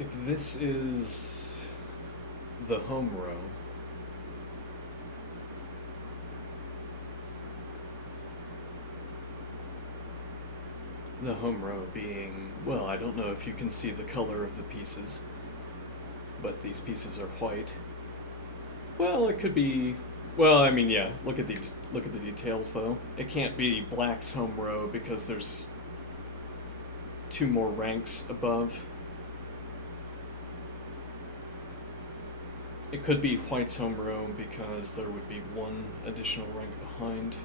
If this is the home row, the home row being, well, I don't know if you can see the color of the pieces, but these pieces are white. Well, it could be. Well, I mean, yeah. Look at the details, though. It can't be black's home row because there's two more ranks above. It could be white's home row because there would be one additional rank behind.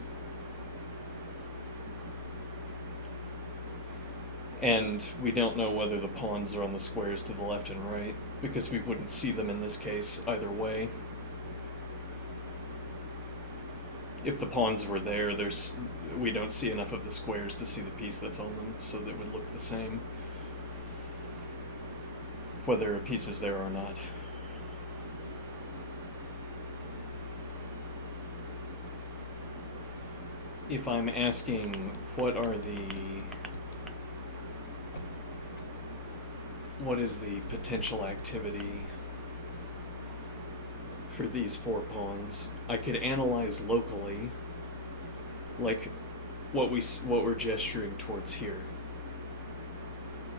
And we don't know whether the pawns are on the squares to the left and right because we wouldn't see them in this case either way. If the pawns were there, we don't see enough of the squares to see the piece that's on them, so they would look the same, whether a piece is there or not. If I'm asking what is the potential activity for these four pawns, I could analyze locally, like what we're gesturing towards here.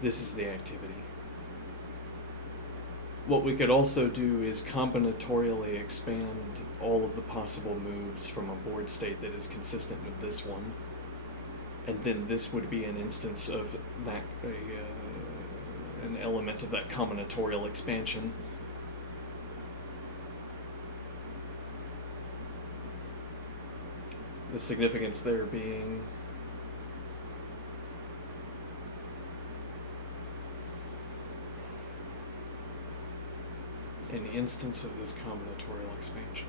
This is the activity. What we could also do is combinatorially expand all of the possible moves from a board state that is consistent with this one, and then this would be an instance of that an element of that combinatorial expansion. The significance there being an instance of this combinatorial expansion.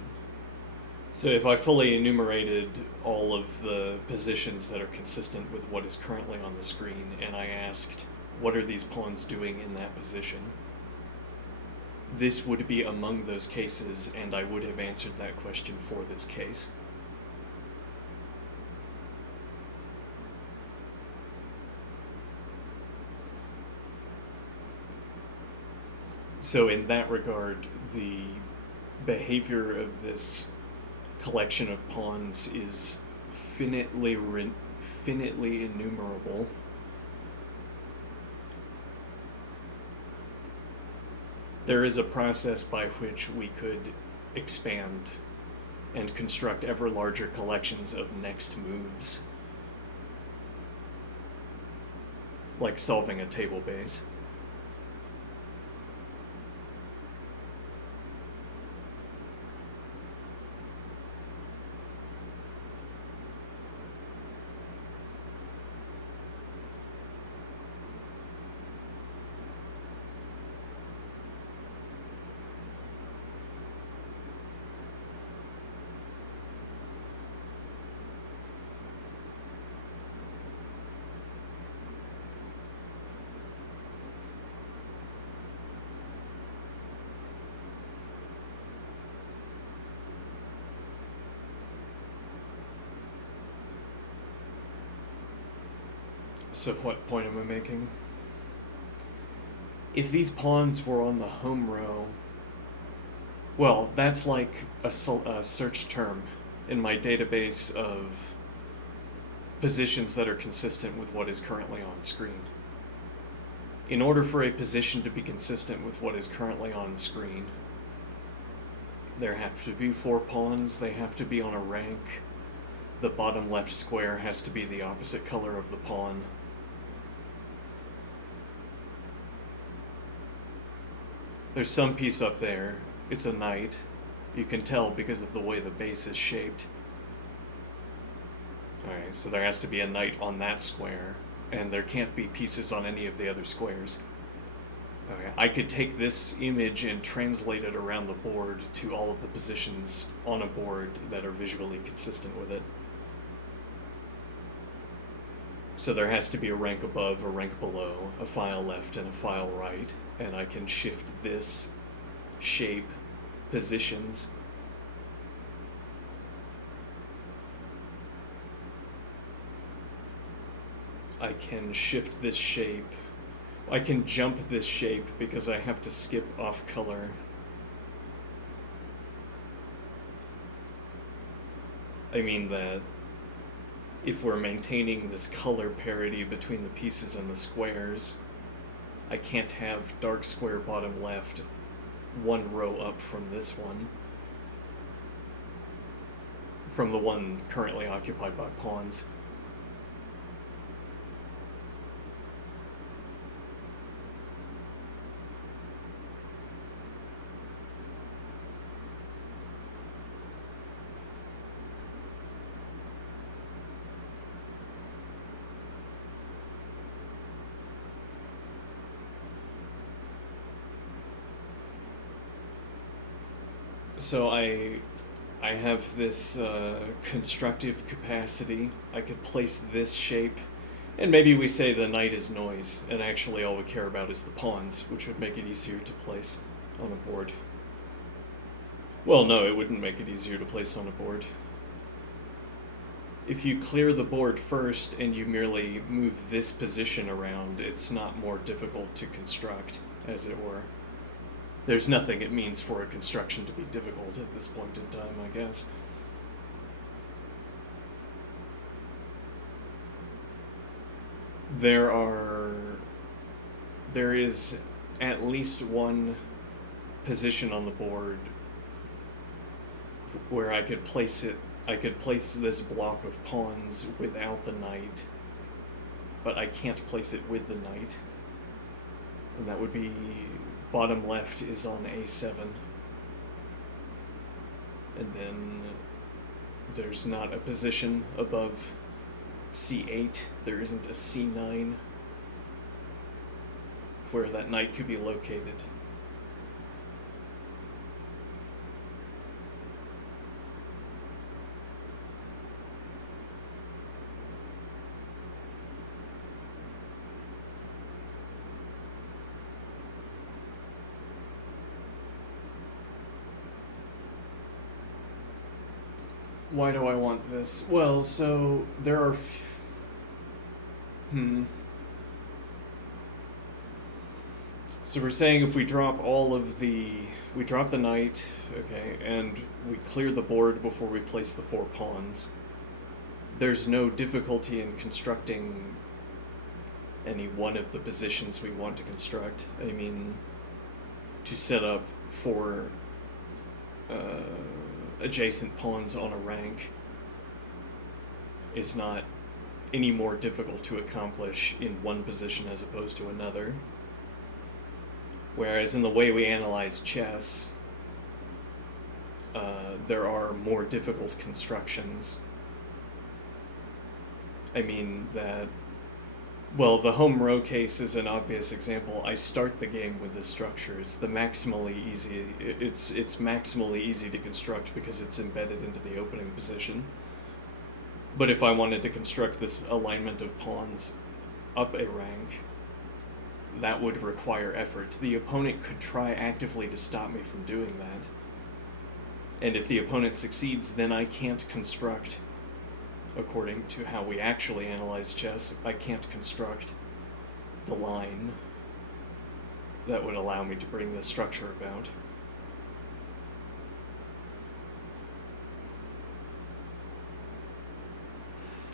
So if I fully enumerated all of the positions that are consistent with what is currently on the screen, and I asked, what are these pawns doing in that position? This would be among those cases, and I would have answered that question for this case. So in that regard, the behavior of this collection of pawns is finitely enumerable. There is a process by which we could expand and construct ever larger collections of next moves, like solving a table base. So what point am I making? If these pawns were on the home row, well, that's like a search term in my database of positions that are consistent with what is currently on screen. In order for a position to be consistent with what is currently on screen, there have to be four pawns, they have to be on a rank, the bottom left square has to be the opposite color of the pawn. There's some piece up there, it's a knight, you can tell because of the way the base is shaped. Alright, so there has to be a knight on that square, and there can't be pieces on any of the other squares. Okay, I could take this image and translate it around the board to all of the positions on a board that are visually consistent with it. So there has to be a rank above, a rank below, a file left, and a file right, and I can shift this shape positions. I can shift this shape I can jump this shape because I have to skip off color. I mean that if we're maintaining this color parity between the pieces and the squares, I can't have dark square bottom left one row up from this one, from the one currently occupied by pawns. So I have this constructive capacity. I could place this shape, and maybe we say the knight is noise, and actually all we care about is the pawns, which would make it easier to place on a board. Well, no, it wouldn't make it easier to place on a board. If you clear the board first and you merely move this position around, it's not more difficult to construct, as it were. There's nothing it means for a construction to be difficult at this point in time, I guess. There is at least one position on the board where I could place this block of pawns without the knight, but I can't place it with the knight. And that would be bottom left is on A7. And then there's not a position above C8. There isn't a C9 where that knight could be located. Why do I want this? Well, so there are... So we're saying if we drop we drop the knight, okay, and we clear the board before we place the 4 pawns, there's no difficulty in constructing any one of the positions we want to construct. I mean, to set up 4 adjacent pawns on a rank is not any more difficult to accomplish in one position as opposed to another. Whereas in the way we analyze chess, there are more difficult constructions. I mean that, well, the home row case is an obvious example. I start the game with this structure. It's maximally easy to construct because it's embedded into the opening position. But if I wanted to construct this alignment of pawns up a rank, that would require effort. The opponent could try actively to stop me from doing that. And if the opponent succeeds, then I can't construct, according to how we actually analyze chess, I can't construct the line that would allow me to bring this structure about.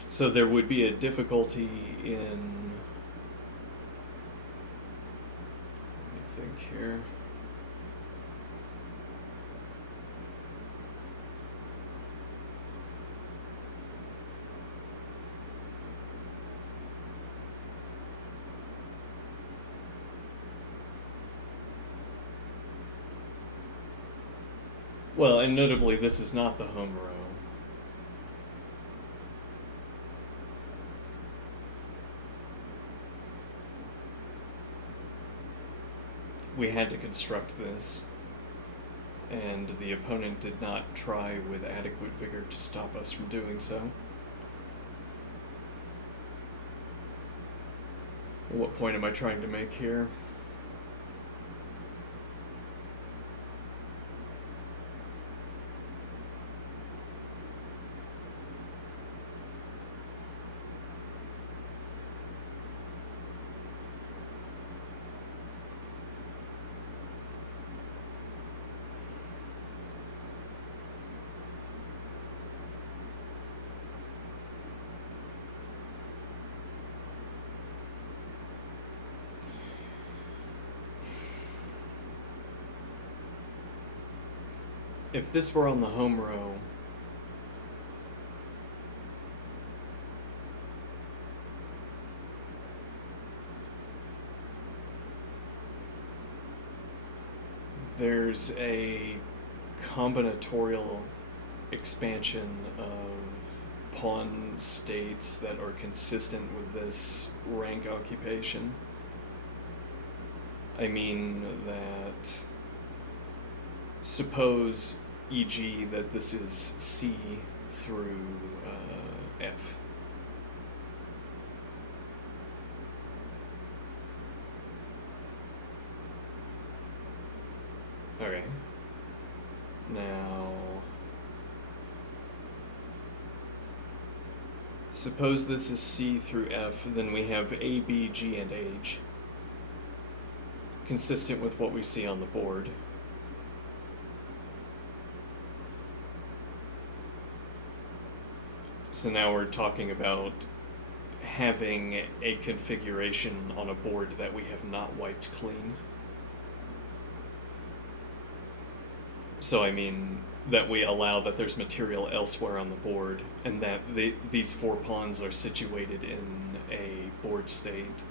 So there would be a difficulty in... Let me think here. Well, and notably, this is not the home row. We had to construct this, and the opponent did not try with adequate vigor to stop us from doing so. What point am I trying to make here? if this were on the home row, there's a combinatorial expansion of pawn states that are consistent with this rank occupation. I mean that, suppose, e.g., that this is C through F. Okay. Now, suppose this is C through F, then we have A, B, G, and H, consistent with what we see on the board. So now we're talking about having a configuration on a board that we have not wiped clean. So I mean that we allow that there's material elsewhere on the board, and that these 4 pawns are situated in a board state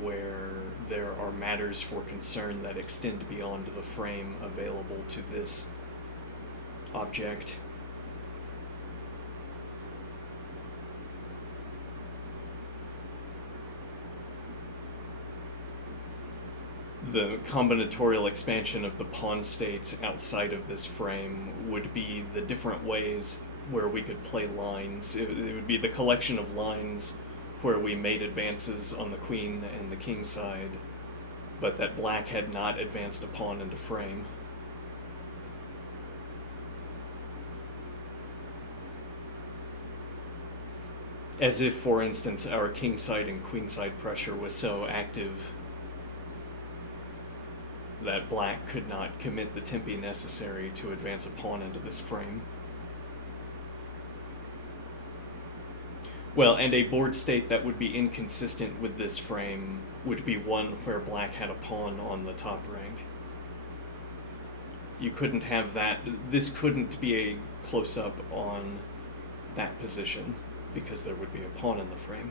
where there are matters for concern that extend beyond the frame available to this object. The combinatorial expansion of the pawn states outside of this frame would be the different ways where we could play lines. It would be the collection of lines where we made advances on the queen and the king side, but that black had not advanced a pawn into frame. As if, for instance, our king side and queen side pressure was so active that black could not commit the tempi necessary to advance a pawn into this frame. Well, and a board state that would be inconsistent with this frame would be one where black had a pawn on the top rank. You couldn't have that. This couldn't be a close-up on that position because there would be a pawn in the frame.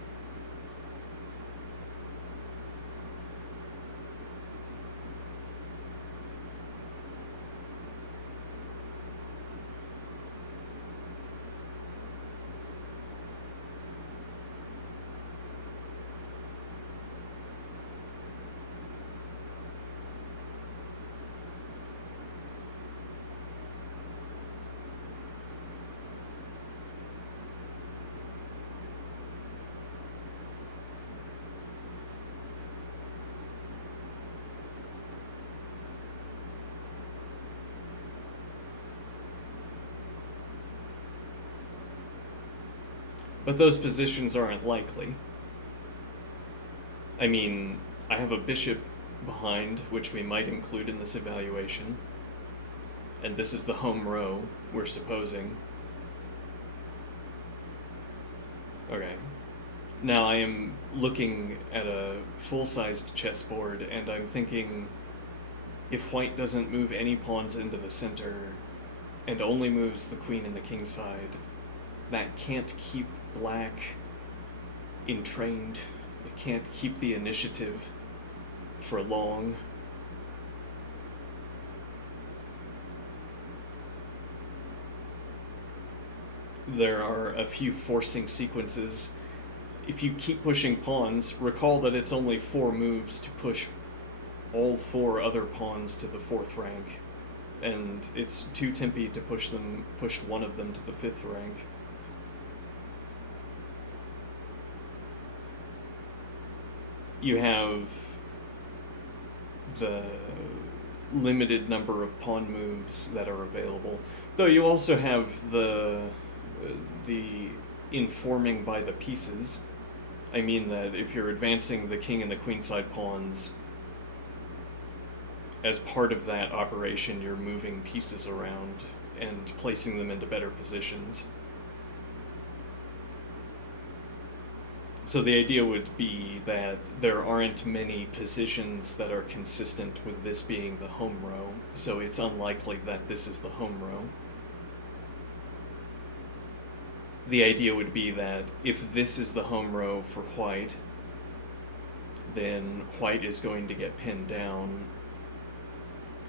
But those positions aren't likely. I mean, I have a bishop behind, which we might include in this evaluation. And this is the home row, we're supposing. Okay. Now I am looking at a full-sized chessboard, and I'm thinking, if white doesn't move any pawns into the center, and only moves the queen and the king side, that can't keep black entrained. It can't keep the initiative for long. There are a few forcing sequences. If you keep pushing pawns, recall that it's only 4 moves to push all 4 other pawns to the 4th rank, and it's 2 tempi to push one of them to the 5th rank. You have the limited number of pawn moves that are available, though you also have the informing by the pieces. I mean that if you're advancing the king and the queenside pawns, as part of that operation, you're moving pieces around and placing them into better positions. So the idea would be that there aren't many positions that are consistent with this being the home row, so it's unlikely that this is the home row. The idea would be that if this is the home row for white, then white is going to get pinned down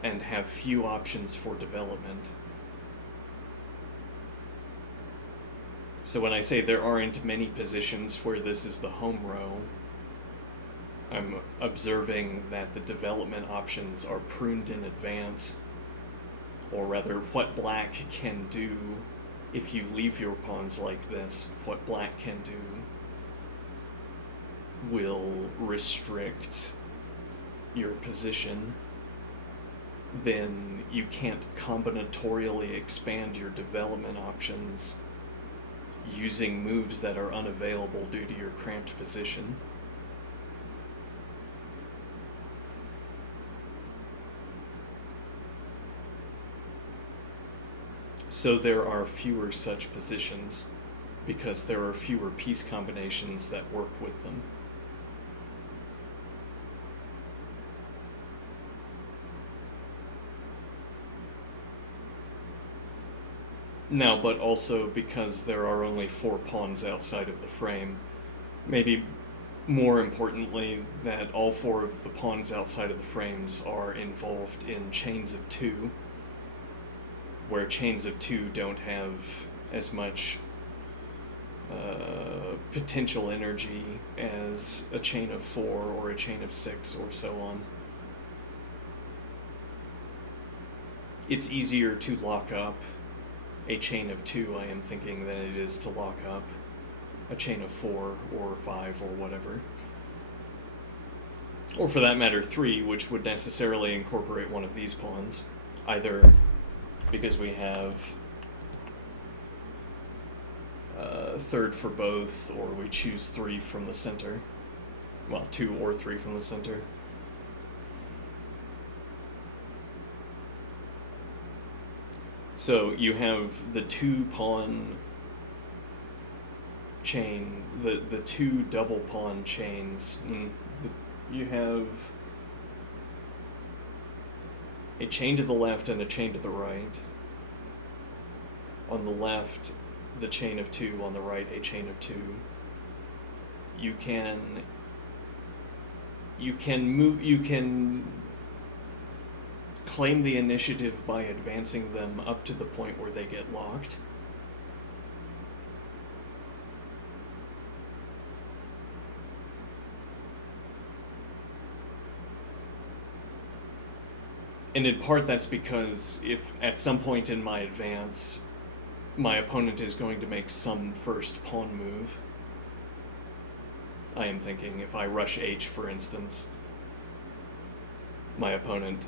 and have few options for development. So when I say there aren't many positions where this is the home row, I'm observing that the development options are pruned in advance, or rather what black can do if you leave your pawns like this, what black can do will restrict your position. Then you can't combinatorially expand your development options using moves that are unavailable due to your cramped position. So there are fewer such positions because there are fewer piece combinations that work with them. Now, but also because there are only 4 pawns outside of the frame, maybe more importantly, that all 4 of the pawns outside of the frames are involved in chains of 2, where chains of 2 don't have as much potential energy as a chain of 4 or a chain of 6 or so on. It's easier to lock up a chain of 2, I am thinking, than it is to lock up a chain of 4 or 5 or whatever. Or for that matter, 3, which would necessarily incorporate one of these pawns, either because we have third for both, or we choose 3 from the center. Well, 2 or 3 from the center. So you have the 2 pawn chain, the 2 double pawn chains. You have a chain to the left and a chain to the right. On the left, the chain of 2, on the right, a chain of 2. You can claim the initiative by advancing them up to the point where they get locked. And in part that's because if at some point in my advance my opponent is going to make some first pawn move, I am thinking if I rush H, for instance, my opponent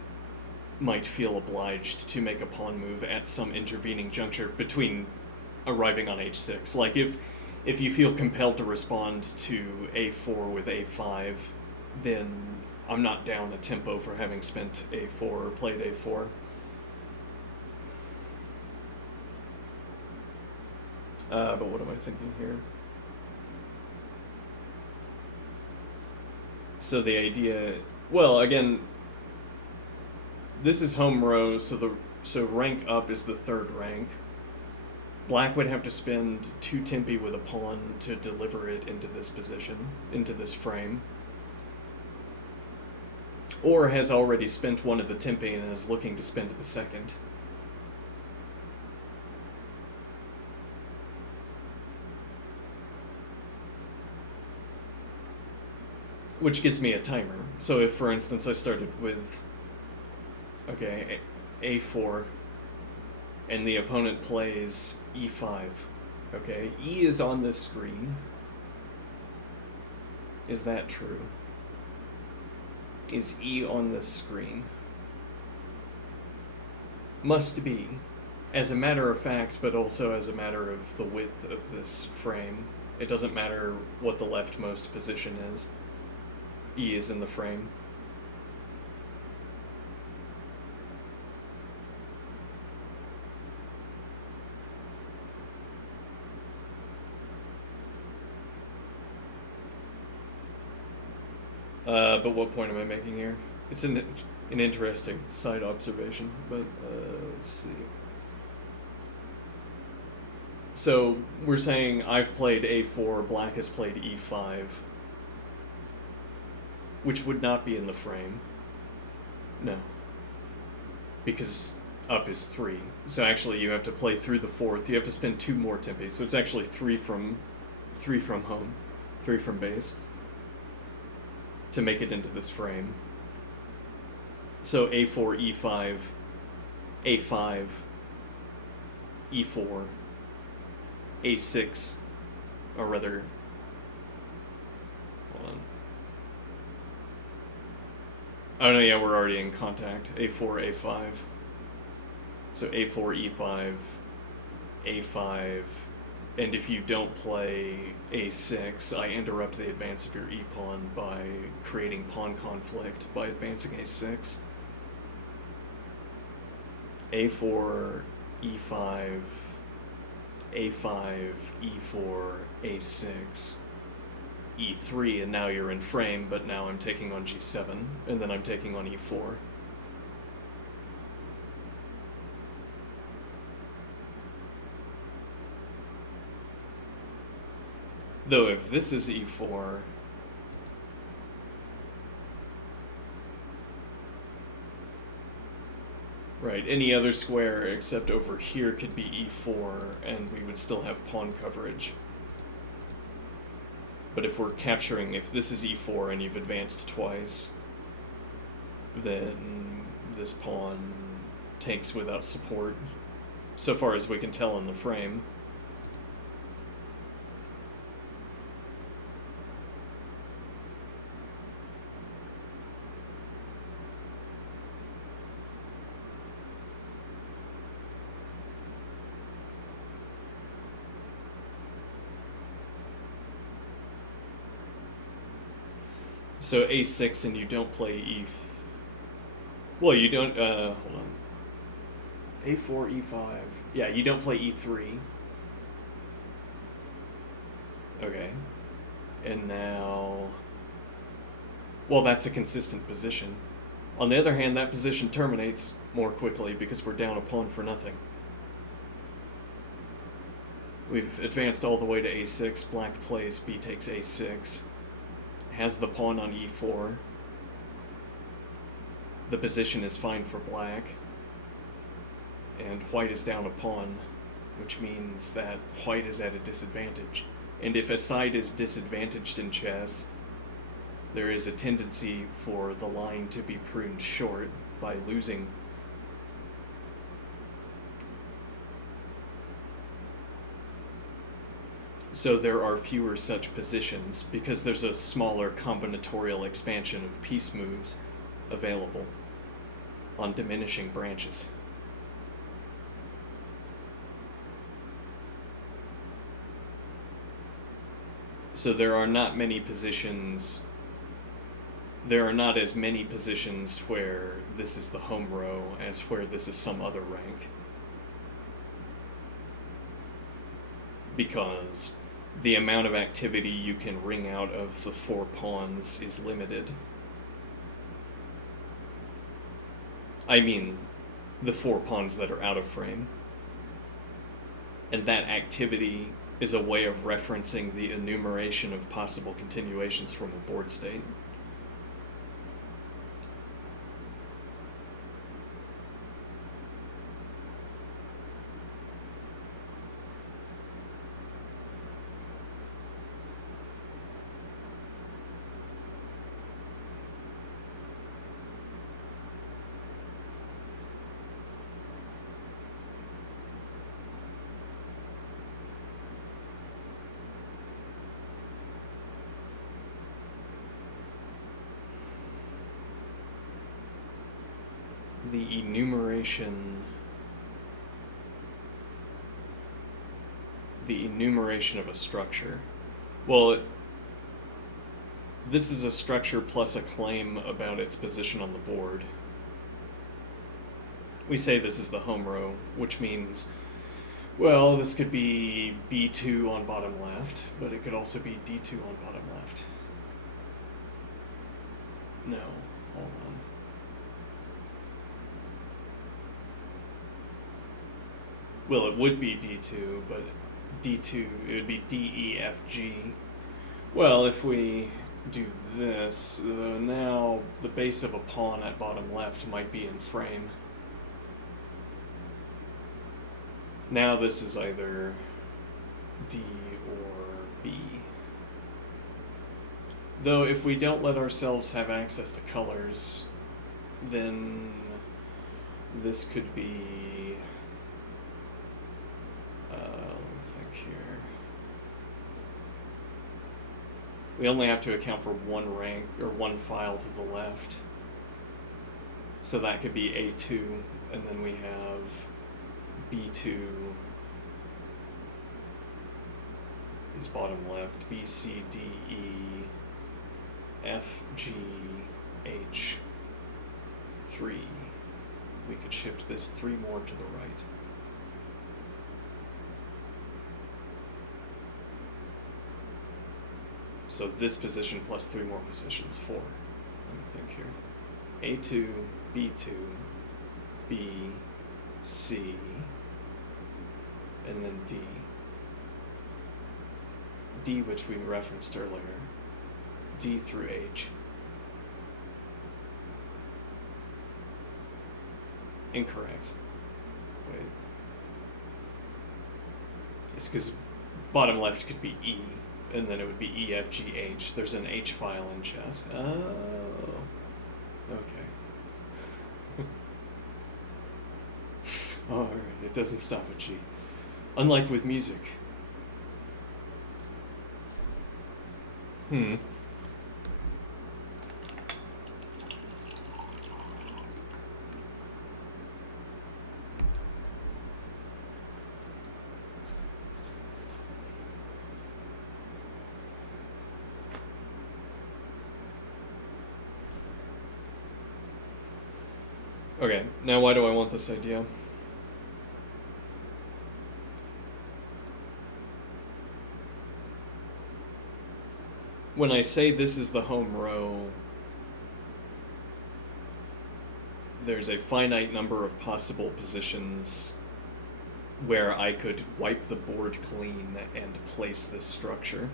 might feel obliged to make a pawn move at some intervening juncture between arriving on H6. Like if you feel compelled to respond to A4 with A5, then I'm not down a tempo for having spent A4 or played A4. But what am I thinking here? So the idea, well, again, this is home row, so rank up is the 3rd rank. Black would have to spend 2 tempi with a pawn to deliver it into this position, into this frame. Or has already spent one of the tempi and is looking to spend the 2nd. Which gives me a timer. So if, for instance, I started with, okay, A4, and the opponent plays E5, okay, E is on this screen. Is that true? Is E on this screen? Must be, as a matter of fact, but also as a matter of the width of this frame. It doesn't matter what the leftmost position is. E is in the frame. But what point am I making here? It's an interesting side observation, but let's see. So we're saying I've played a4, black has played e5, which would not be in the frame. No. Because up is 3. So actually you have to play through the 4th. You have to spend 2 more tempi. So it's actually 3 from home, 3 from base, to make it into this frame. So a4, e5, a5, e4, a6, or rather, hold on. Oh no, yeah, we're already in contact. a4, a5. So a4, e5, a5, and if you don't play a6, I interrupt the advance of your e-pawn by creating pawn conflict by advancing a6. a4, e5, a5, e4, a6, e3, and now you're in frame, but now I'm taking on g7, and then I'm taking on e4. Though if this is e4, right, any other square except over here could be e4, and we would still have pawn coverage. But if we're capturing, if this is e4 and you've advanced twice, then this pawn takes without support, so far as we can tell in the frame. So a6 and you don't play well, you don't, hold on. a4, e5. Yeah, you don't play e3. Okay. And now, well, that's a consistent position. On the other hand, that position terminates more quickly because we're down a pawn for nothing. We've advanced all the way to a6, black plays, b takes a6, has the pawn on e4. The position is fine for black, and white is down a pawn, which means that white is at a disadvantage. And if a side is disadvantaged in chess, there is a tendency for the line to be pruned short by losing. So there are fewer such positions because there's a smaller combinatorial expansion of piece moves available on diminishing branches. So there are not many positions, there are not as many positions where this is the home row as where this is some other rank. Because the amount of activity you can wring out of the 4 pawns is limited. I mean, the 4 pawns that are out of frame. And that activity is a way of referencing the enumeration of possible continuations from a board state. The enumeration of a structure. Well, this is a structure plus a claim about its position on the board. We say this is the home row, which means, well, this could be b2 on bottom left, but it could also be d2 on bottom left. No, hold on. Well, it would be D2, but D2, it would be D, E, F, G. Well, if we do this, now the base of a pawn at bottom left might be in frame. Now this is either D or B. Though if we don't let ourselves have access to colors, then this could be... let me think here. We only have to account for one rank, or one file to the left. So that could be A2, and then we have B2 is bottom left, B, C, D, E, F, G, H, 3. We could shift this 3 more to the right. So this position plus 3 more positions, 4. Let me think here. A2, B2, B, C, and then D. D, which we referenced earlier. D through H. Incorrect. Wait. It's because bottom left could be E, and then it would be E, F, G, H. There's an H file in chess. Oh. Okay. Alright, it doesn't stop at G. Unlike with music. Okay, now why do I want this idea? When I say this is the home row, there's a finite number of possible positions where I could wipe the board clean and place this structure.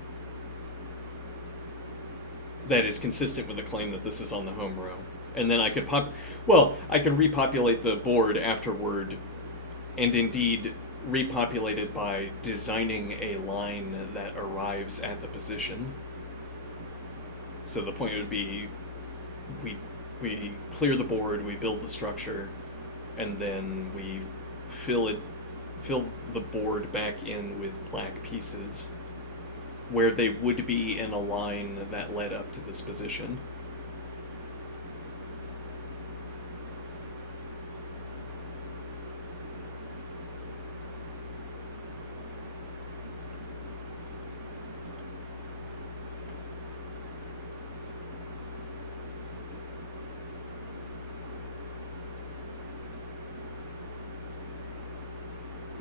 That is consistent with the claim that this is on the home row. And then I could I could repopulate the board afterward, and indeed repopulate it by designing a line that arrives at the position. So the point would be, we clear the board, we build the structure, and then we fill the board back in with black pieces, where they would be in a line that led up to this position.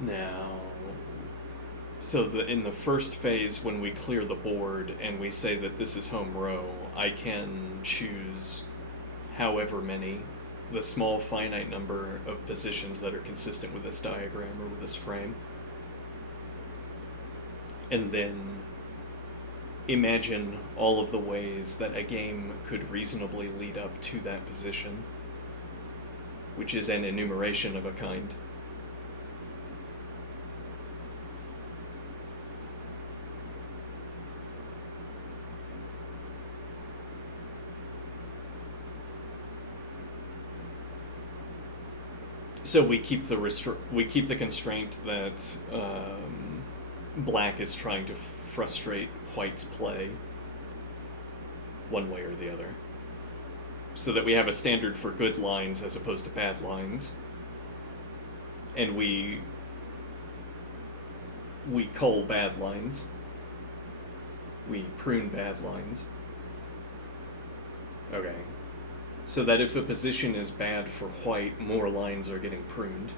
Now, so in the first phase, when we clear the board and we say that this is home row, I can choose however many, the small finite number of positions that are consistent with this diagram or with this frame. And then imagine all of the ways that a game could reasonably lead up to that position, which is an enumeration of a kind. So we keep the constraint that black is trying to frustrate white's play one way or the other, so that we have a standard for good lines as opposed to bad lines, and we cull bad lines, we prune bad lines. Okay. So that if a position is bad for white, more lines are getting pruned.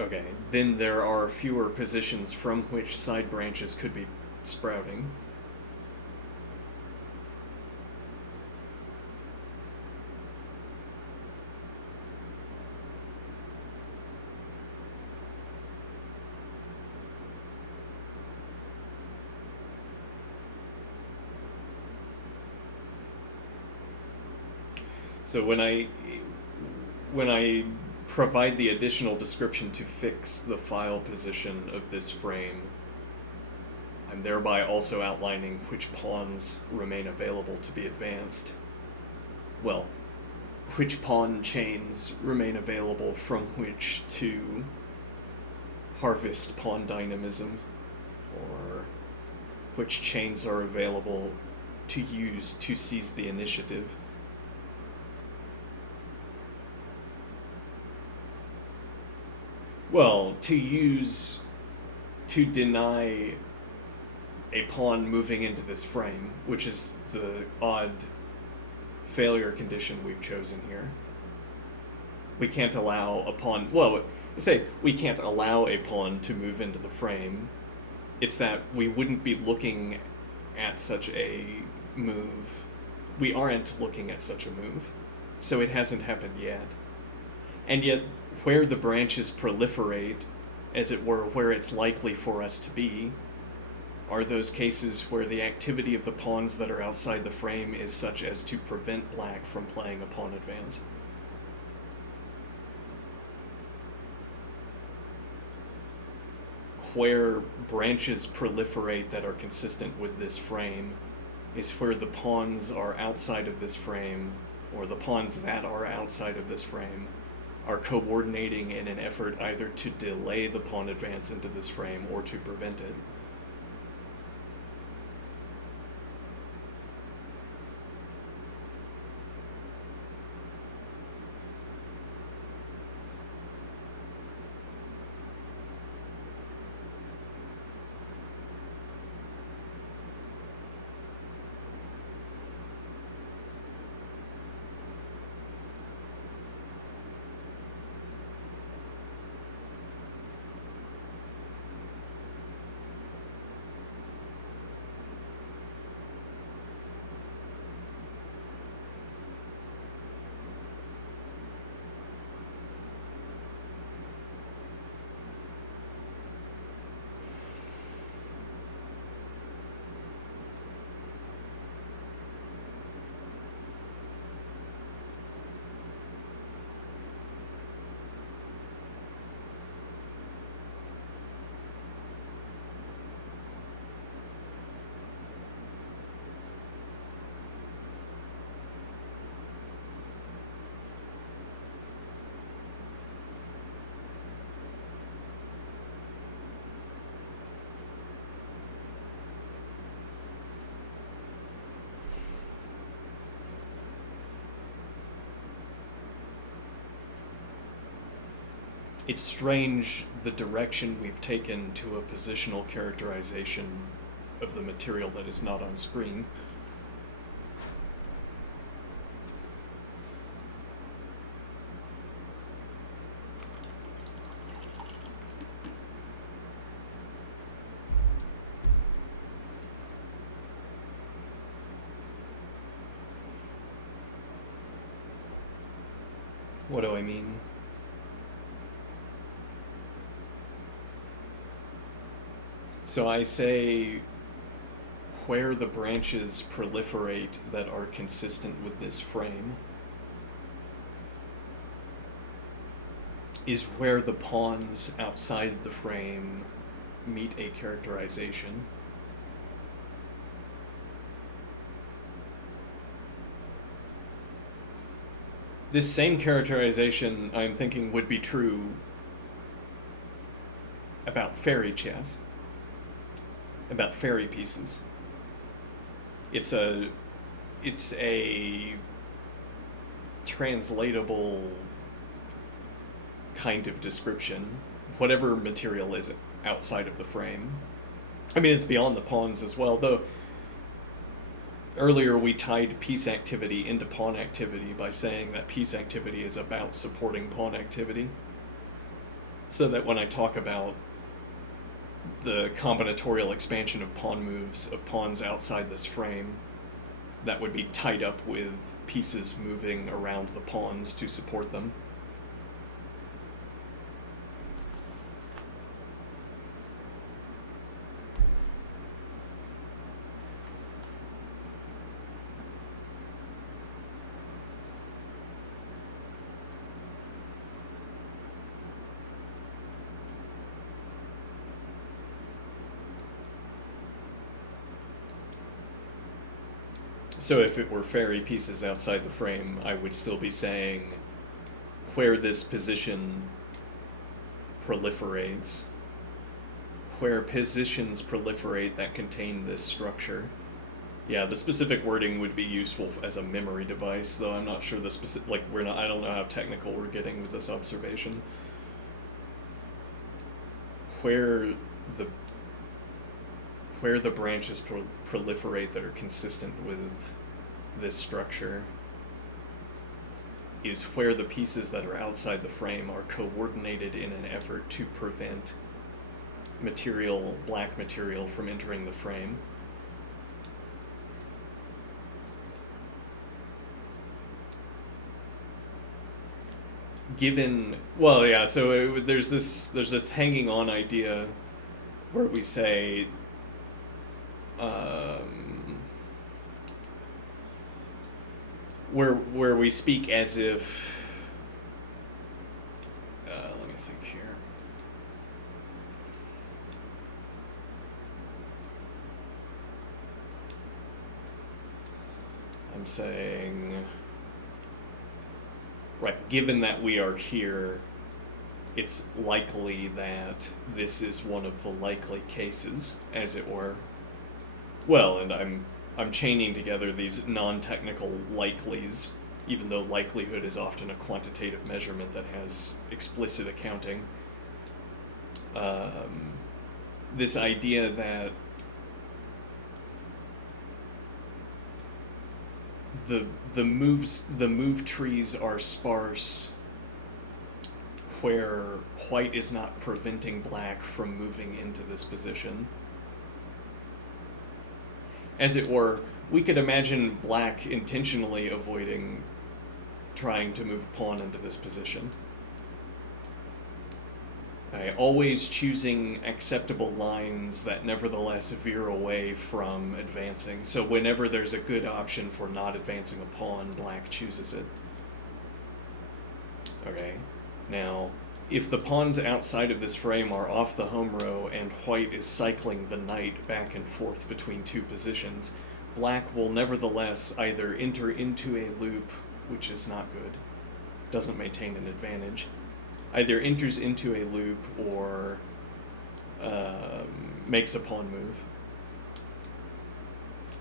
Okay, then there are fewer positions from which side branches could be sprouting. So when I provide the additional description to fix the file position of this frame, I'm thereby also outlining which pawns remain available to be advanced. Well, which pawn chains remain available from which to harvest pawn dynamism, or which chains are available to use to seize the initiative. Well, to deny a pawn moving into this frame, which is the odd failure condition we've chosen here. We can't allow a pawn, well, say we can't allow a pawn to move into the frame. It's that we wouldn't be looking at such a move. We aren't looking at such a move, so it hasn't happened yet. And yet, where the branches proliferate, as it were, where it's likely for us to be, are those cases where the activity of the pawns that are outside the frame is such as to prevent black from playing a pawn advance. Where branches proliferate that are consistent with this frame is where the pawns are outside of this frame, or the pawns that are outside of this frame are coordinating in an effort either to delay the pawn advance into this frame or to prevent it. It's strange the direction we've taken to a positional characterization of the material that is not on screen. What do I mean? So I say where the branches proliferate that are consistent with this frame is where the pawns outside the frame meet a characterization. This same characterization, I'm thinking, would be true about fairy chess, about fairy pieces. It's a translatable kind of description, whatever material is outside of the frame. I mean, it's beyond the pawns as well, though earlier we tied piece activity into pawn activity by saying that piece activity is about supporting pawn activity. So that when I talk about the combinatorial expansion of pawn moves of pawns outside this frame, that would be tied up with pieces moving around the pawns to support them. So if it were fairy pieces outside the frame, I would still be saying where this position proliferates, where positions proliferate that contain this structure. Yeah, the specific wording would be useful as a memory device, though I'm not sure the specific, like, I don't know how technical we're getting with this observation. Where the branches proliferate that are consistent with this structure is where the pieces that are outside the frame are coordinated in an effort to prevent black material from entering the frame. So there's this hanging on idea where we say where we speak as if let me think here. I'm saying, right, given that we are here, it's likely that this is one of the likely cases, as it were. Well, and I'm chaining together these non-technical likelies, even though likelihood is often a quantitative measurement that has explicit accounting. This idea that the move trees are sparse where white is not preventing black from moving into this position. As it were, we could imagine black intentionally avoiding trying to move a pawn into this position. Always choosing acceptable lines that nevertheless veer away from advancing. So whenever there's a good option for not advancing a pawn, black chooses it. Okay, now, if the pawns outside of this frame are off the home row and white is cycling the knight back and forth between two positions, black will nevertheless either enter into a loop, which is not good, doesn't maintain an advantage, either enters into a loop or makes a pawn move.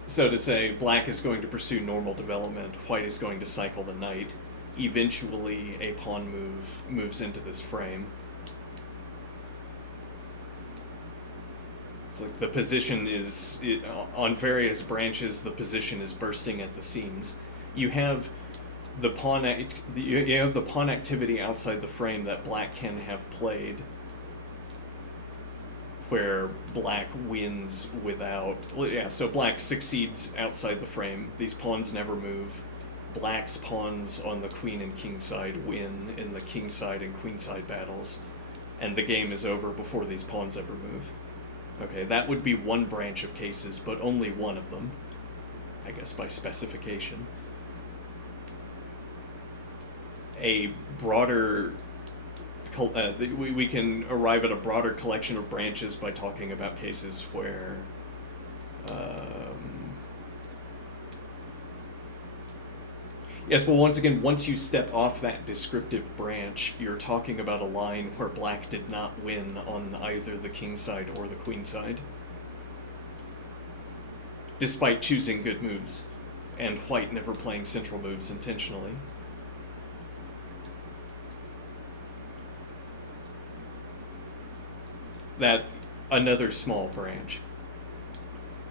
So to say, black is going to pursue normal development, white is going to cycle the knight, eventually a pawn moves into this frame. It's like the position is, on various branches, the position is bursting at the seams. You have the pawn activity outside the frame that black can have played, where black wins without... Yeah, so black succeeds outside the frame. These pawns never move. Black's pawns on the queen and king side win in the king side and queen side battles, and the game is over before these pawns ever move. Okay, that would be one branch of cases, but only one of them, I guess, by specification. A broader... we can arrive at a broader collection of branches by talking about cases where yes, well, once again, once you step off that descriptive branch, you're talking about a line where black did not win on either the king side or the queen side, despite choosing good moves, and white never playing central moves intentionally. That another small branch.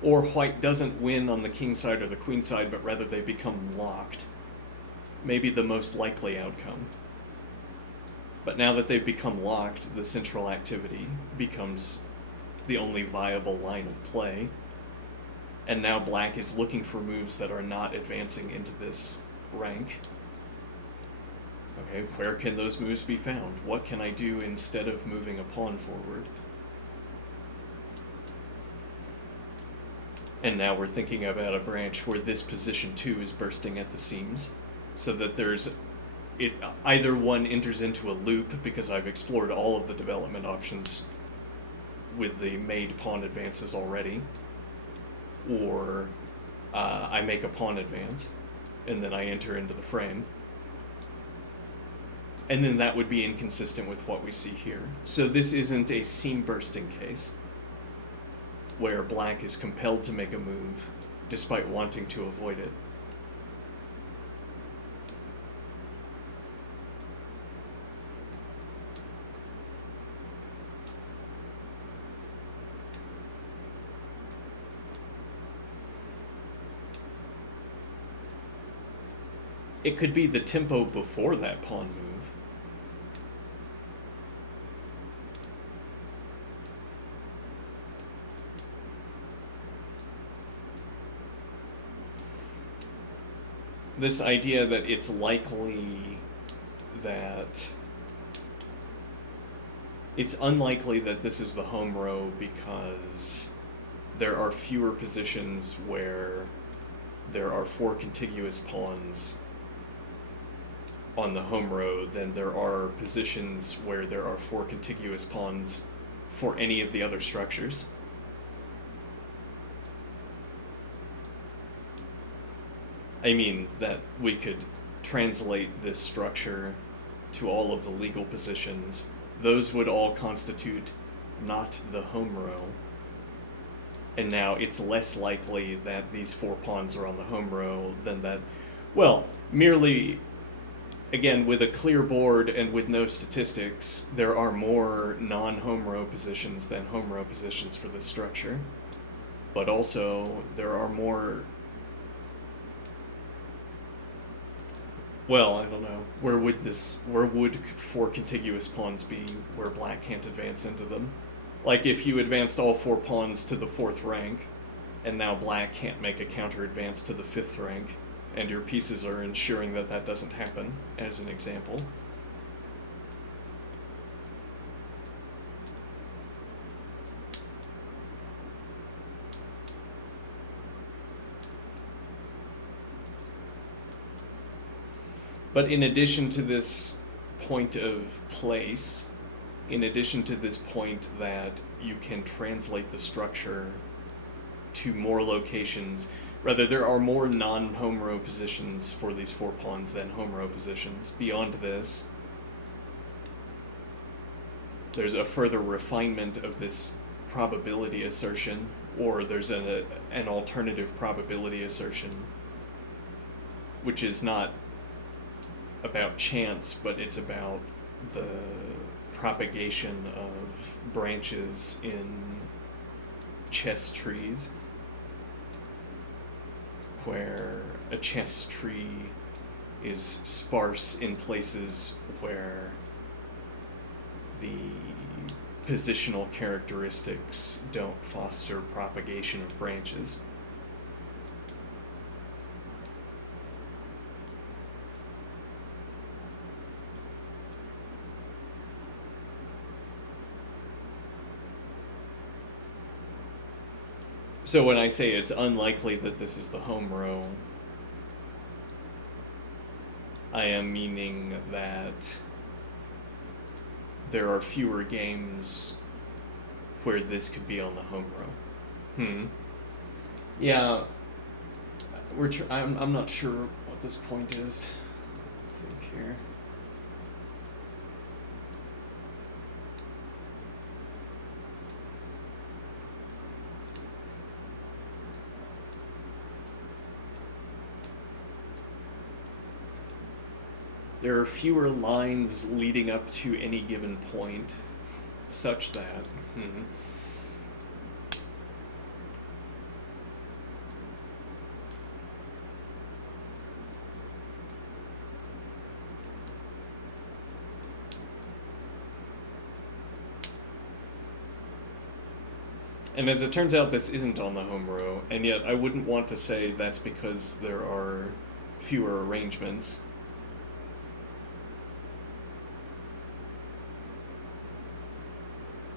Or white doesn't win on the king side or the queen side, but rather they become locked. Maybe the most likely outcome. But now that they've become locked, the central activity becomes the only viable line of play. And now black is looking for moves that are not advancing into this rank. Okay, where can those moves be found? What can I do instead of moving a pawn forward? And now we're thinking about a branch where this position too is bursting at the seams, so that either one enters into a loop because I've explored all of the development options with the made pawn advances already, or I make a pawn advance, and then I enter into the frame. And then that would be inconsistent with what we see here. So this isn't a seam bursting case, where black is compelled to make a move despite wanting to avoid it. It could be the tempo before that pawn move. This idea that it's likely that it's unlikely that this is the home row because there are fewer positions where there are 4 contiguous pawns on the home row than there are positions where there are 4 contiguous pawns for any of the other structures. I mean, that we could translate this structure to all of the legal positions. Those would all constitute not the home row. And now it's less likely that these 4 pawns are on the home row than that. Well, merely, again, with a clear board and with no statistics, there are more non-home row positions than home row positions for this structure. But also, there are more... Well, I don't know. Where would 4 contiguous pawns be where black can't advance into them? Like if you advanced all 4 pawns to the 4th rank, and now black can't make a counter advance to the 5th rank, and your pieces are ensuring that that doesn't happen, as an example. But in addition to this point of place, in addition to this point that you can translate the structure to more locations, rather there are more non-home row positions for these 4 pawns than home row positions. Beyond this, there's a further refinement of this probability assertion, or there's an alternative probability assertion, which is not about chance, but it's about the propagation of branches in chess trees, where a chess tree is sparse in places where the positional characteristics don't foster propagation of branches. So when I say it's unlikely that this is the home row, I am meaning that there are fewer games where this could be on the home row. Yeah, I'm not sure what this point is. I think here. There are fewer lines leading up to any given point, such that... And as it turns out, this isn't on the home row, and yet I wouldn't want to say that's because there are fewer arrangements.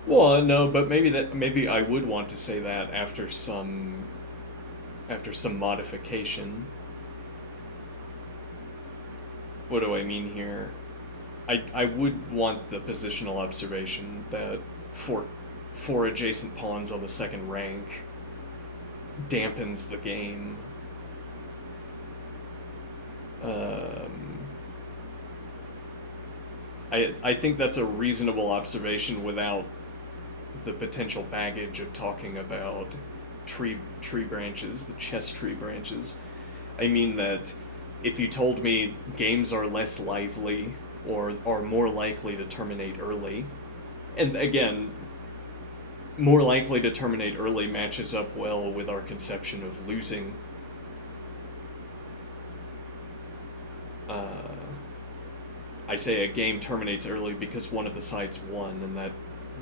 Well, no, but maybe I would want to say that after some modification. What do I mean here? I would want the positional observation that four adjacent pawns on the 2nd rank dampens the game Um, I think that's a reasonable observation without the potential baggage of talking about tree branches, the chess tree branches. I mean that if you told me games are less lively or are more likely to terminate early, and again, more likely to terminate early matches up well with our conception of losing. I say a game terminates early because one of the sides won, and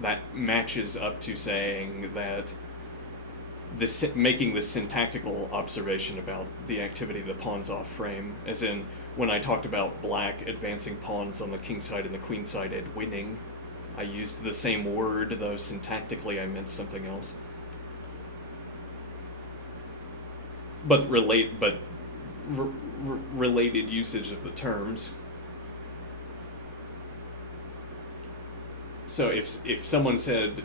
that matches up to saying that making this syntactical observation about the activity of the pawns off frame, as in when I talked about black advancing pawns on the king side and the queen side and winning, I used the same word, though syntactically I meant something else. But related usage of the terms. So if someone said,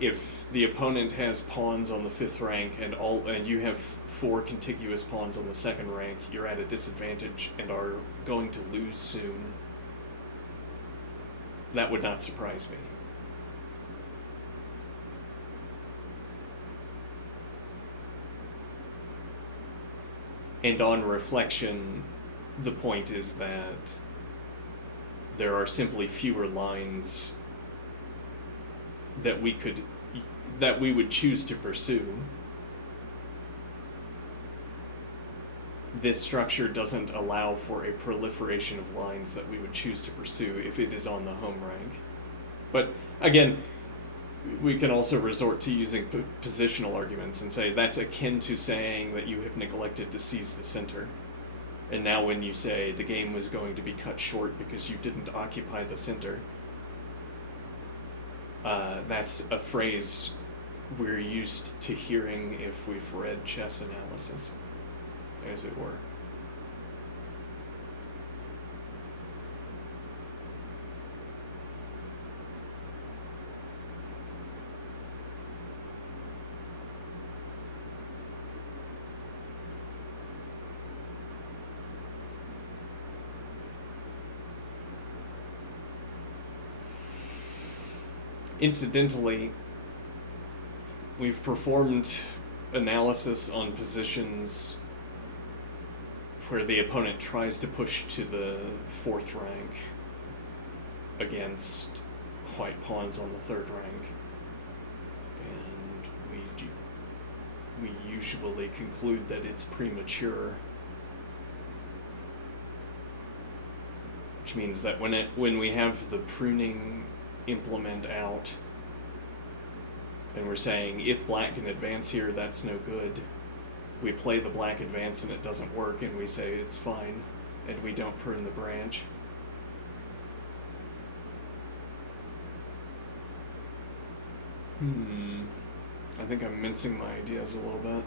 if the opponent has pawns on the 5th rank and you have 4 contiguous pawns on the 2nd rank, you're at a disadvantage and are going to lose soon, that would not surprise me. And on reflection, the point is that there are simply fewer lines that we would choose to pursue. This structure doesn't allow for a proliferation of lines that we would choose to pursue if it is on the home rank. But again, we can also resort to using positional arguments and say that's akin to saying that you have neglected to seize the center. And now when you say the game was going to be cut short because you didn't occupy the center, that's a phrase we're used to hearing if we've read chess analysis, as it were. Incidentally, we've performed analysis on positions where the opponent tries to push to the 4th rank against white pawns on the 3rd rank. And we usually conclude that it's premature. Which means that when we have the pruning implement out and we're saying if black can advance here, that's no good, we play the black advance and it doesn't work and we say it's fine and we don't prune the branch. I think I'm mincing my ideas a little bit.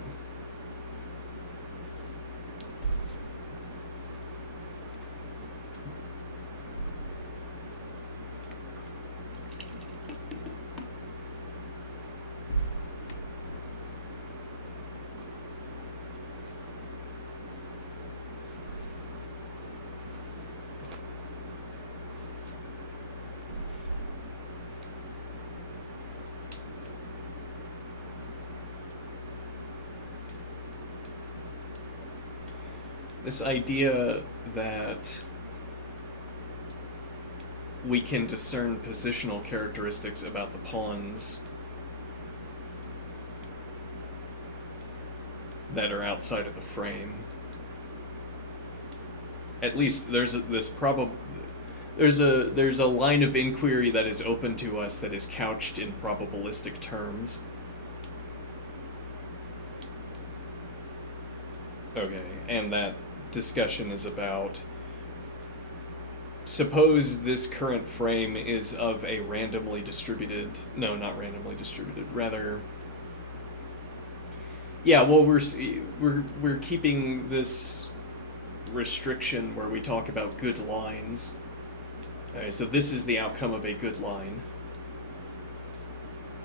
This idea that we can discern positional characteristics about the pawns that are outside of the frame. At least there's a line of inquiry that is open to us that is couched in probabilistic terms. Okay, and that discussion is about, suppose this current frame is of a randomly distributed, no, not randomly distributed, rather, yeah, well, we're keeping this restriction where we talk about good lines. Okay, so this is the outcome of a good line.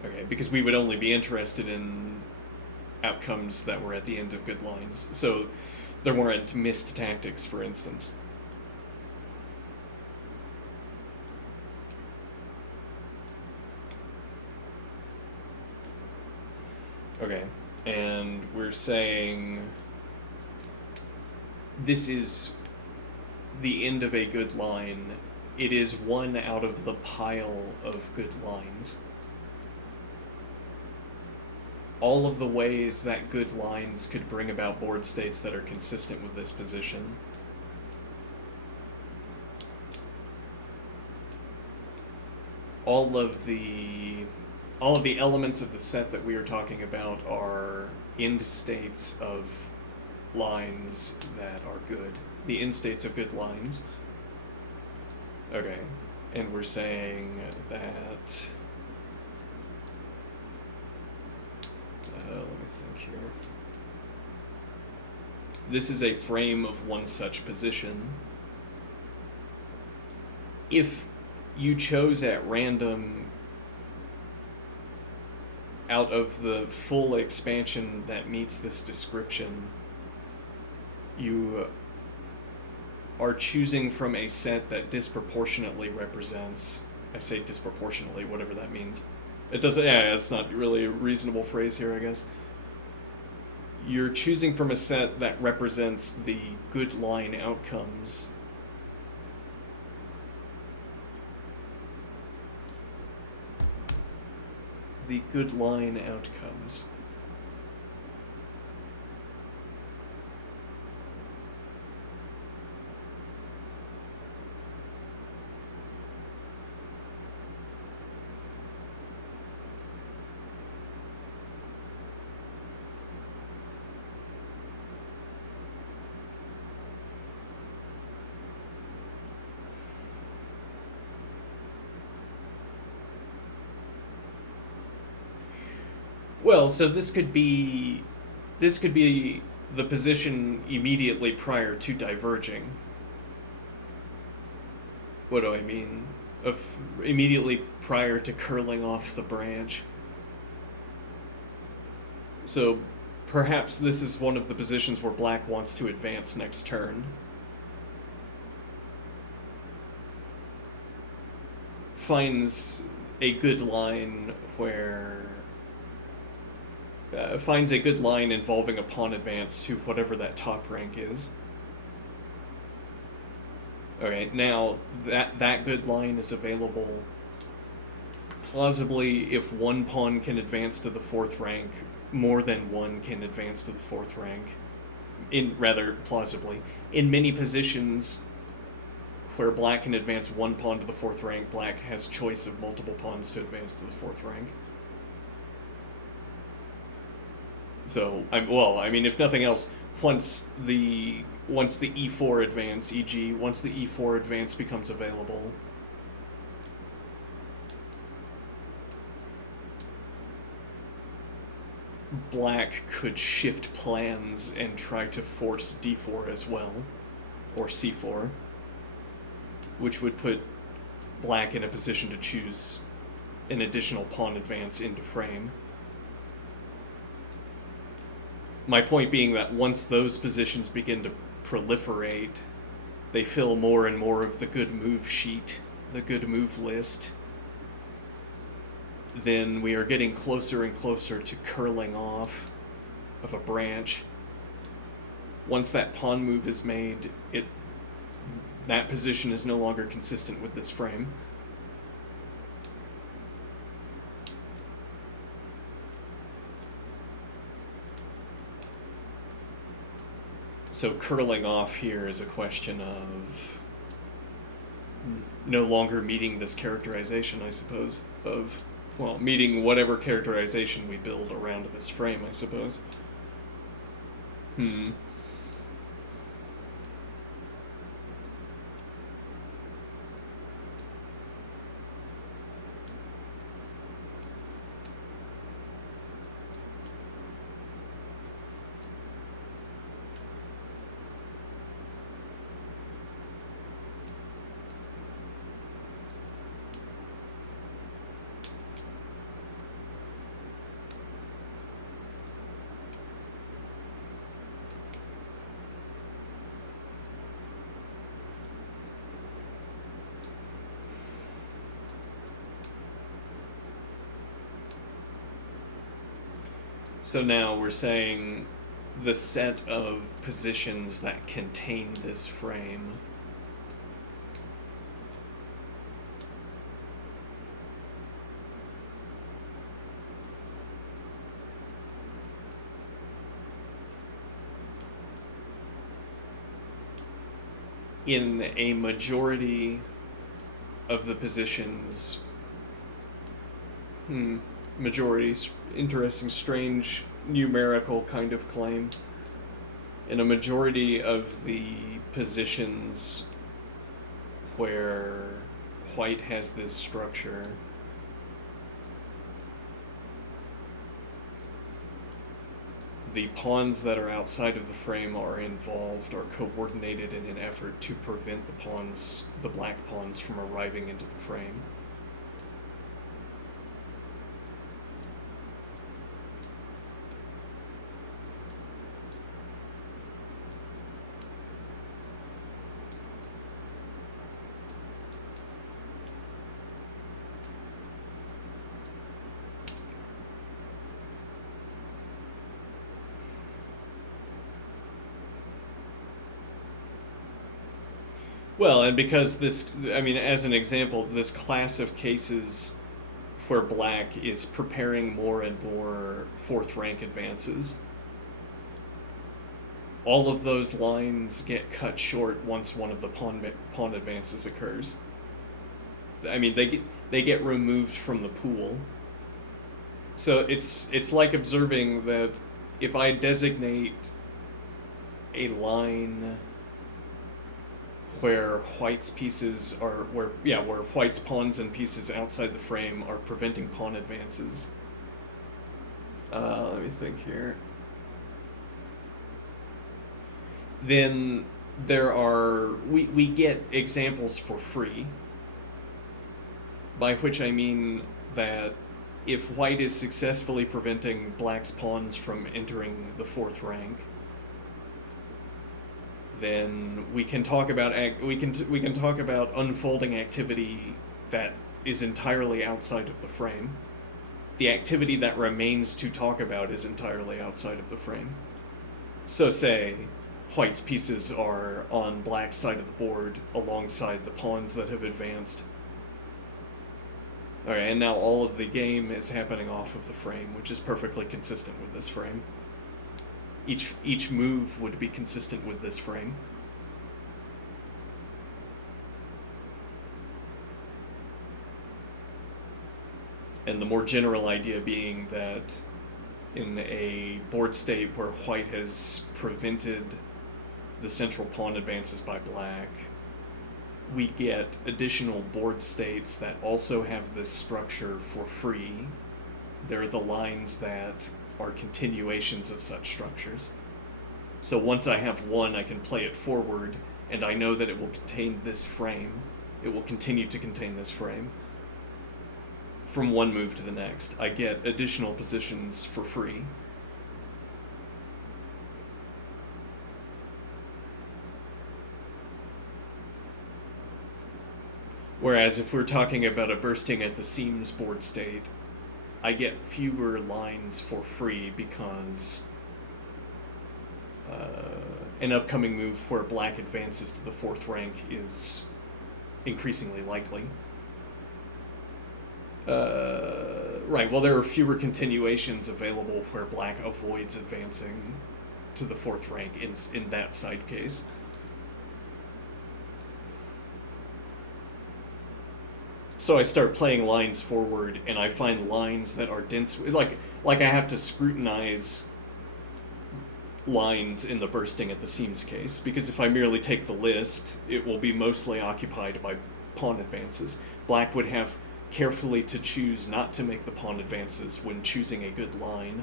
Okay, because we would only be interested in outcomes that were at the end of good lines. So there weren't missed tactics, for instance. Okay, and we're saying this is the end of a good line. It is one out of the pile of good lines. All of the ways that good lines could bring about board states that are consistent with this position. All of the elements of the set that we are talking about are end states of lines that are good. The end states of good lines. Okay, and we're saying that... let me think here. This is a frame of one such position. If you chose at random out of the full expansion that meets this description, you are choosing from a set that disproportionately represents, I say disproportionately, whatever that means. It doesn't, yeah, it's not really a reasonable phrase here, I guess. You're choosing from a set that represents the good line outcomes. The good line outcomes. Well, so this could be the position immediately prior to diverging. What do I mean? Of immediately prior to curling off the branch. So perhaps this is one of the positions where black wants to advance next turn. Finds a good line where... finds a good line involving a pawn advance to whatever that top rank is. Okay, now that good line is available plausibly if one pawn can advance to the 4th rank, more than one can advance to the 4th rank. Rather plausibly. In many positions where black can advance one pawn to the 4th rank, black has choice of multiple pawns to advance to the 4th rank. So, if nothing else, once the e4 advance, e.g., once the e4 advance becomes available, black could shift plans and try to force d4 as well, or c4, which would put black in a position to choose an additional pawn advance into frame. My point being that once those positions begin to proliferate, they fill more and more of the good move sheet, the good move list, then we are getting closer and closer to curling off of a branch. Once that pawn move is made, that position is no longer consistent with this frame. So curling off here is a question of no longer meeting this characterization, I suppose, of, well, meeting whatever characterization we build around this frame, I suppose. So now we're saying the set of positions that contain this frame. In a majority of the positions, majorities, interesting, strange numerical kind of claim. In a majority of the positions where white has this structure, the pawns that are outside of the frame are involved or coordinated in an effort to prevent the black pawns from arriving into the frame. Well, and because this, I mean, as an example, this class of cases where black is preparing more and more fourth rank advances, all of those lines get cut short once one of the pawn advances occurs. I mean, they get removed from the pool. So it's like observing that if I designate a line where white's pieces are where white's pawns and pieces outside the frame are preventing pawn advances. Let me think here. Then we get examples for free, by which I mean that if white is successfully preventing black's pawns from entering the fourth rank, then we can talk about unfolding activity that is entirely outside of the frame. The activity that remains to talk about is entirely outside of the frame. So say white's pieces are on black's side of the board alongside the pawns that have advanced. Alright, and now all of the game is happening off of the frame, which is perfectly consistent with this frame. Each move would be consistent with this frame. And the more general idea being that in a board state where white has prevented the central pawn advances by black, we get additional board states that also have this structure for free. They're the lines that are continuations of such structures. So once I have one, I can play it forward, and I know that it will contain this frame. It will continue to contain this frame. From one move to the next, I get additional positions for free. Whereas if we're talking about a bursting at the seams board state, I get fewer lines for free because an upcoming move where black advances to the fourth rank is increasingly likely. Right, well, there are fewer continuations available where black avoids advancing to the fourth rank in that side case. So I start playing lines forward, and I find lines that are dense. Like I have to scrutinize lines in the bursting at the seams case, because if I merely take the list, it will be mostly occupied by pawn advances. Black would have carefully to choose not to make the pawn advances when choosing a good line.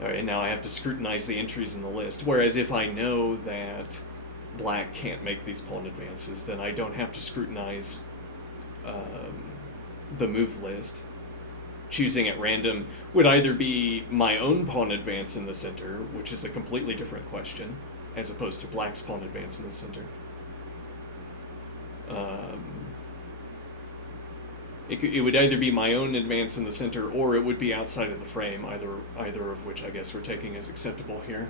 Alright, and now I have to scrutinize the entries in the list, whereas if I know that black can't make these pawn advances, then I don't have to scrutinize the move list. Choosing at random would either be my own pawn advance in the center, which is a completely different question, as opposed to black's pawn advance in the center. It would either be my own advance in the center, or it would be outside of the frame. Either of which I guess we're taking as acceptable here.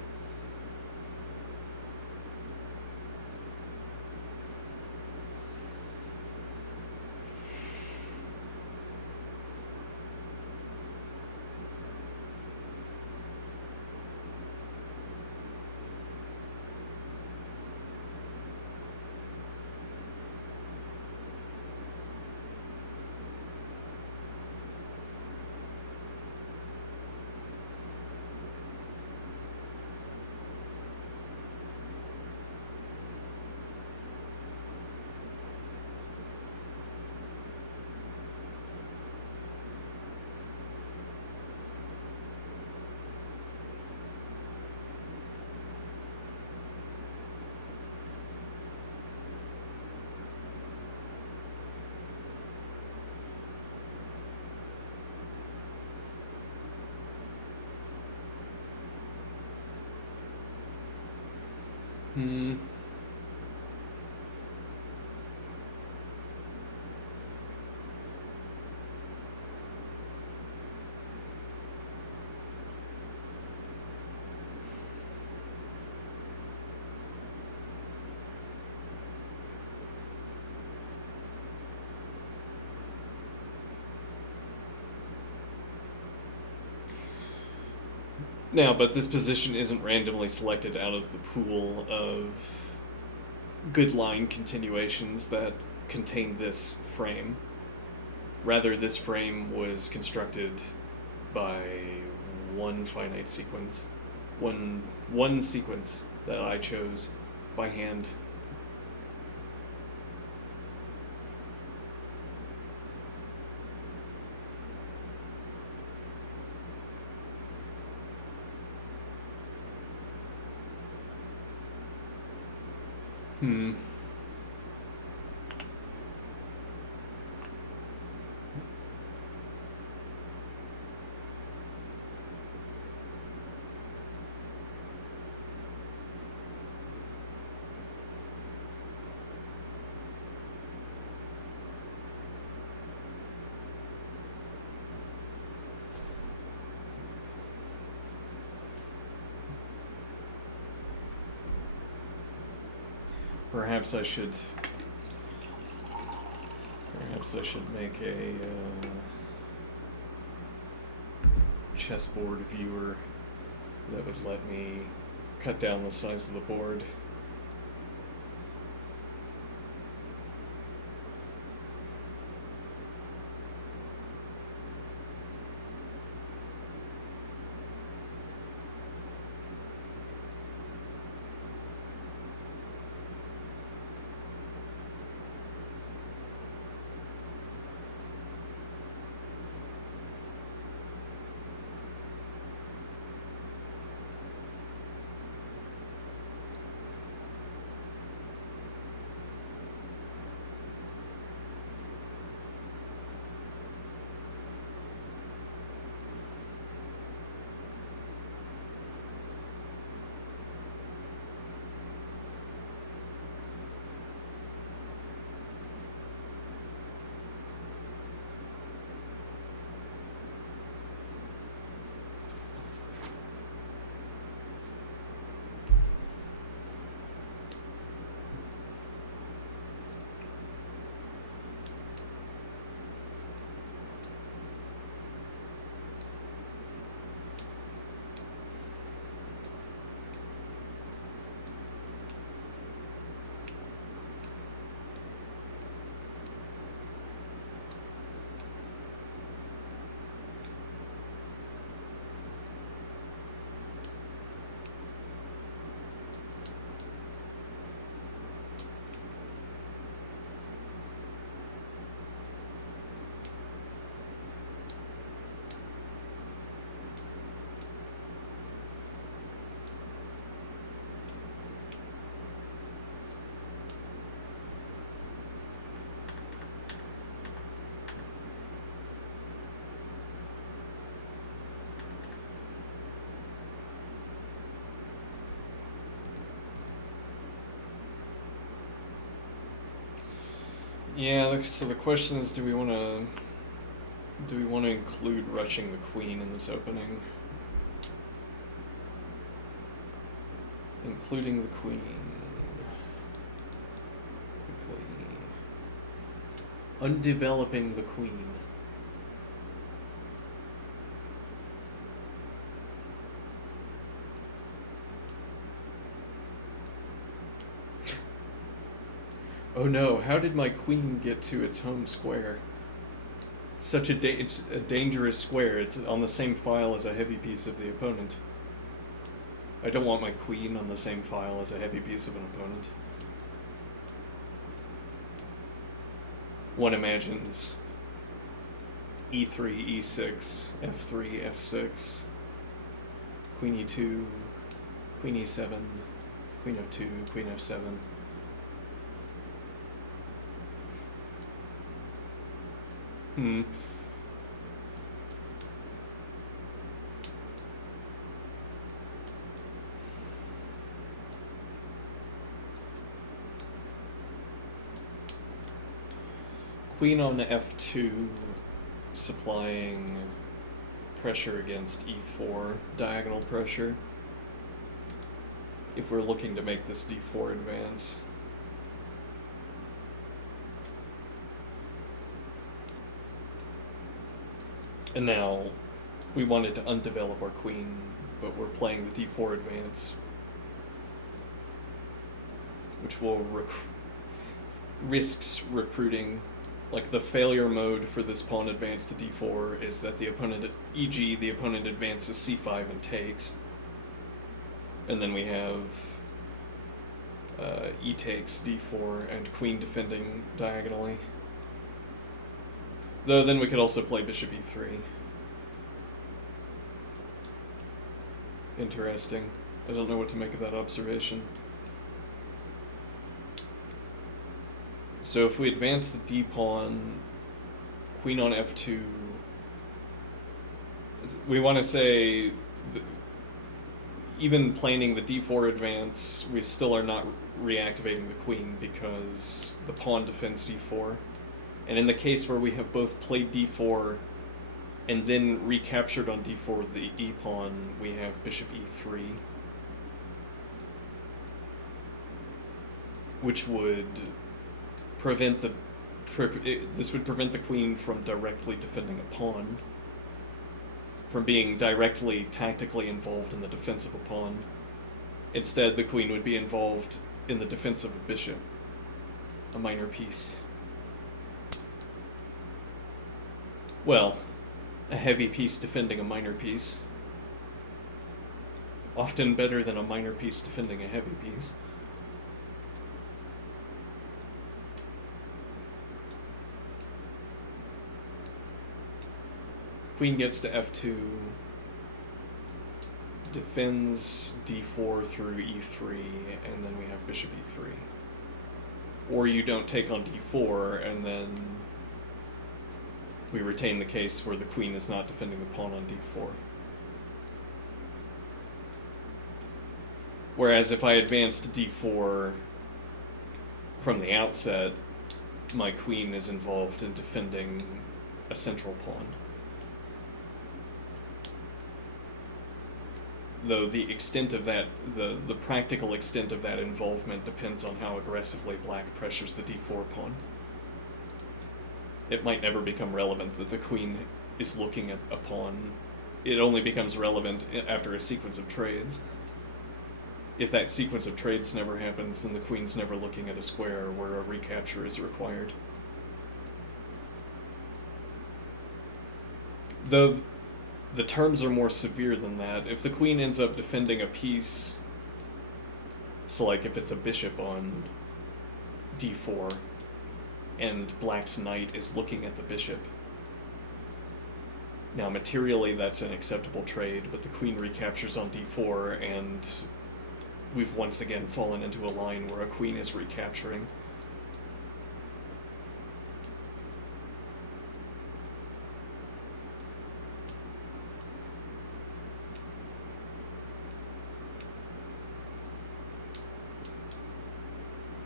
Hmm. Now, but this position isn't randomly selected out of the pool of good line continuations that contain this frame. Rather, this frame was constructed by one finite sequence, one sequence that I chose by hand. Hmm. Perhaps I should. Perhaps I should make a chessboard viewer that would let me cut down the size of the board. Yeah, so the question is, do we want to Do we want to include rushing the queen in this opening? Including the queen. Quickly. Undeveloping the queen. Oh no, how did my queen get to its home square? Such it's a dangerous square. It's on the same file as a heavy piece of the opponent. I don't want my queen on the same file as a heavy piece of an opponent. One imagines e3, e6, f3, f6, queen e2, queen e7, queen f2, queen f7. Queen on f2, supplying pressure against e4, diagonal pressure, if we're looking to make this d4 advance. And now, we wanted to undevelop our queen, but we're playing the d4 advance, which will risks recruiting. Like, the failure mode for this pawn advance to d4 is that the opponent, e.g., the opponent advances c5 and takes. And then we have e takes d4 and queen defending diagonally. Though then we could also play bishop e3. Interesting. I don't know what to make of that observation. So if we advance the d-pawn, queen on f2, we want to say, even planing the d4 advance, we still are not reactivating the queen because the pawn defends d4. And in the case where we have both played d4 and then recaptured on d4 with the e-pawn, we have bishop e3, which would prevent this would prevent the queen from directly defending a pawn, from being directly tactically involved in the defense of a pawn. Instead, the queen would be involved in the defense of a bishop, a minor piece. Well, a heavy piece defending a minor piece. Often better than a minor piece defending a heavy piece. Queen gets to f2, defends d4 through e3, and then we have bishop e3. Or you don't take on d4, and then we retain the case where the queen is not defending the pawn on d4. Whereas if I advance to d4 from the outset, my queen is involved in defending a central pawn. Though the extent of that, the practical extent of that involvement depends on how aggressively black pressures the d4 pawn. It might never become relevant that the queen is looking at a pawn. It only becomes relevant after a sequence of trades. If that sequence of trades never happens, then the queen's never looking at a square where a recapture is required. Though the terms are more severe than that. If the queen ends up defending a piece, so like if it's a bishop on d4, and black's knight is looking at the bishop, now materially that's an acceptable trade, but the queen recaptures on d4, and we've once again fallen into a line where a queen is recapturing.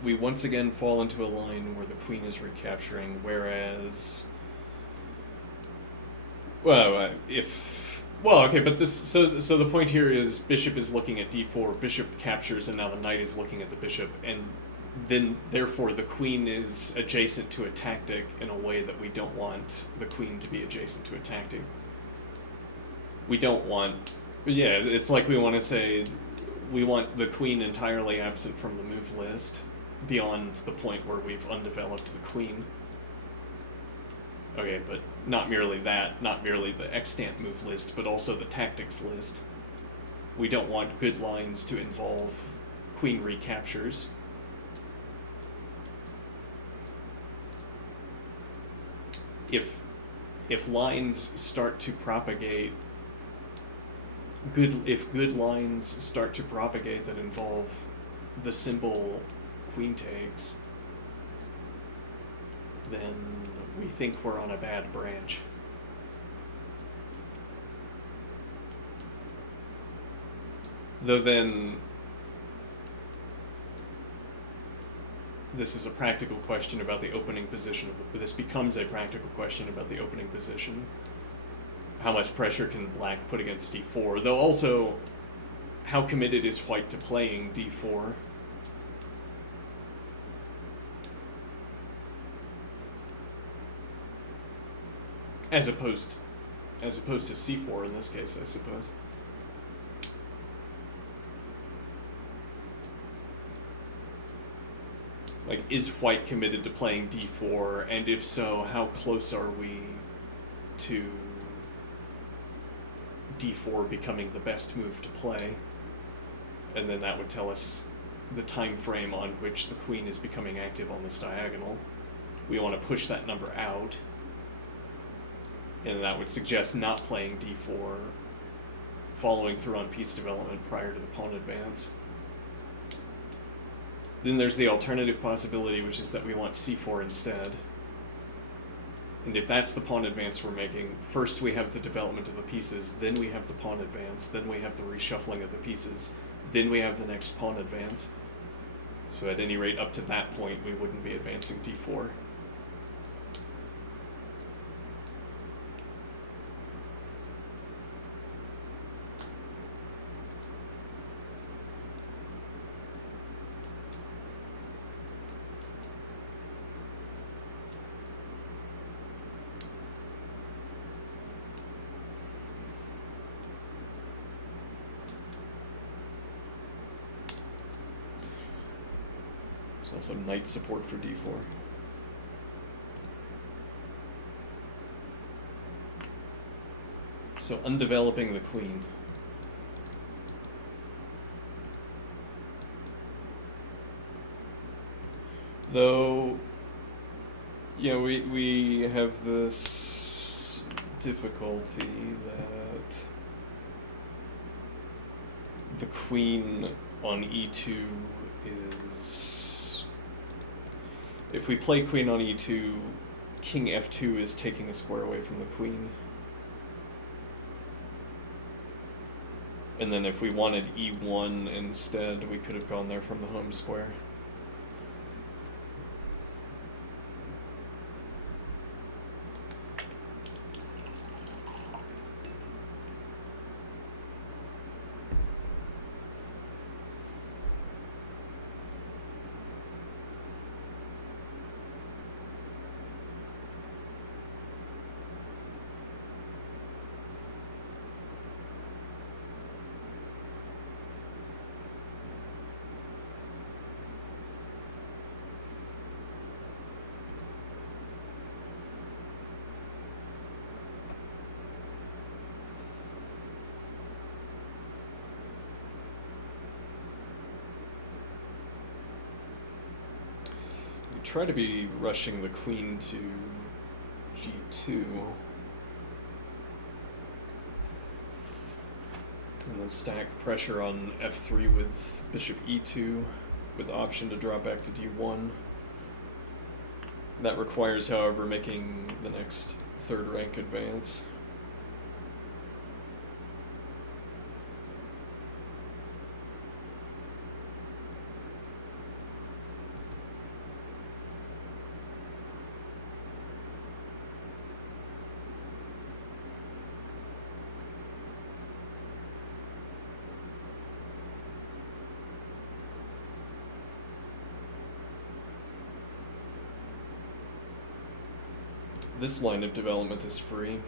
We once again fall into a line where the queen is recapturing, whereas Well, well, okay, but this so the point here is bishop is looking at d4, bishop captures, and now the knight is looking at the bishop, and then therefore the queen is adjacent to a tactic in a way that we don't want the queen to be adjacent to a tactic. We don't want, yeah, it's like we want to say we want the queen entirely absent from the move list beyond the point where we've undeveloped the queen. Okay, but not merely that, not merely the extant move list, but also the tactics list. We don't want good lines to involve queen recaptures. If lines start to propagate, if good lines start to propagate that involve the symbol queen takes, then we think we're on a bad branch. Though then, this is a practical question about the opening position of the, this becomes a practical question about the opening position. How much pressure can black put against d4? Though also, how committed is white to playing d4? As opposed to c4 in this case, I suppose. Like, is white committed to playing d4, and if so, how close are we to d4 becoming the best move to play? And then that would tell us the time frame on which the queen is becoming active on this diagonal. We want to push that number out, and that would suggest not playing d4, following through on piece development prior to the pawn advance. Then there's the alternative possibility, which is that we want c4 instead. And if that's the pawn advance we're making, first we have the development of the pieces, then we have the pawn advance, then we have the reshuffling of the pieces, then we have the next pawn advance. So at any rate, up to that point, we wouldn't be advancing d4. There's also knight support for d4. So undeveloping the queen. Though, yeah, we have this difficulty that the queen on e2 is... If we play queen on e2, king f2 is taking a square away from the queen. And then if we wanted e1 instead, we could have gone there from the home square. Try to be rushing the queen to g2, and then stack pressure on f3 with bishop e2 with option to drop back to d1. That requires, however, making the next third rank advance. this line of development is free.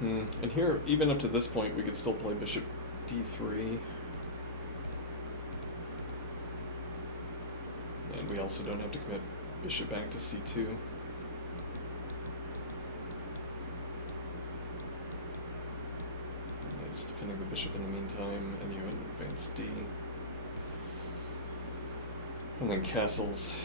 And here, even up to this point, we could still play bishop d3. And we also don't have to commit bishop back to c2. Just defending the bishop in the meantime, and you advance d. And then castles.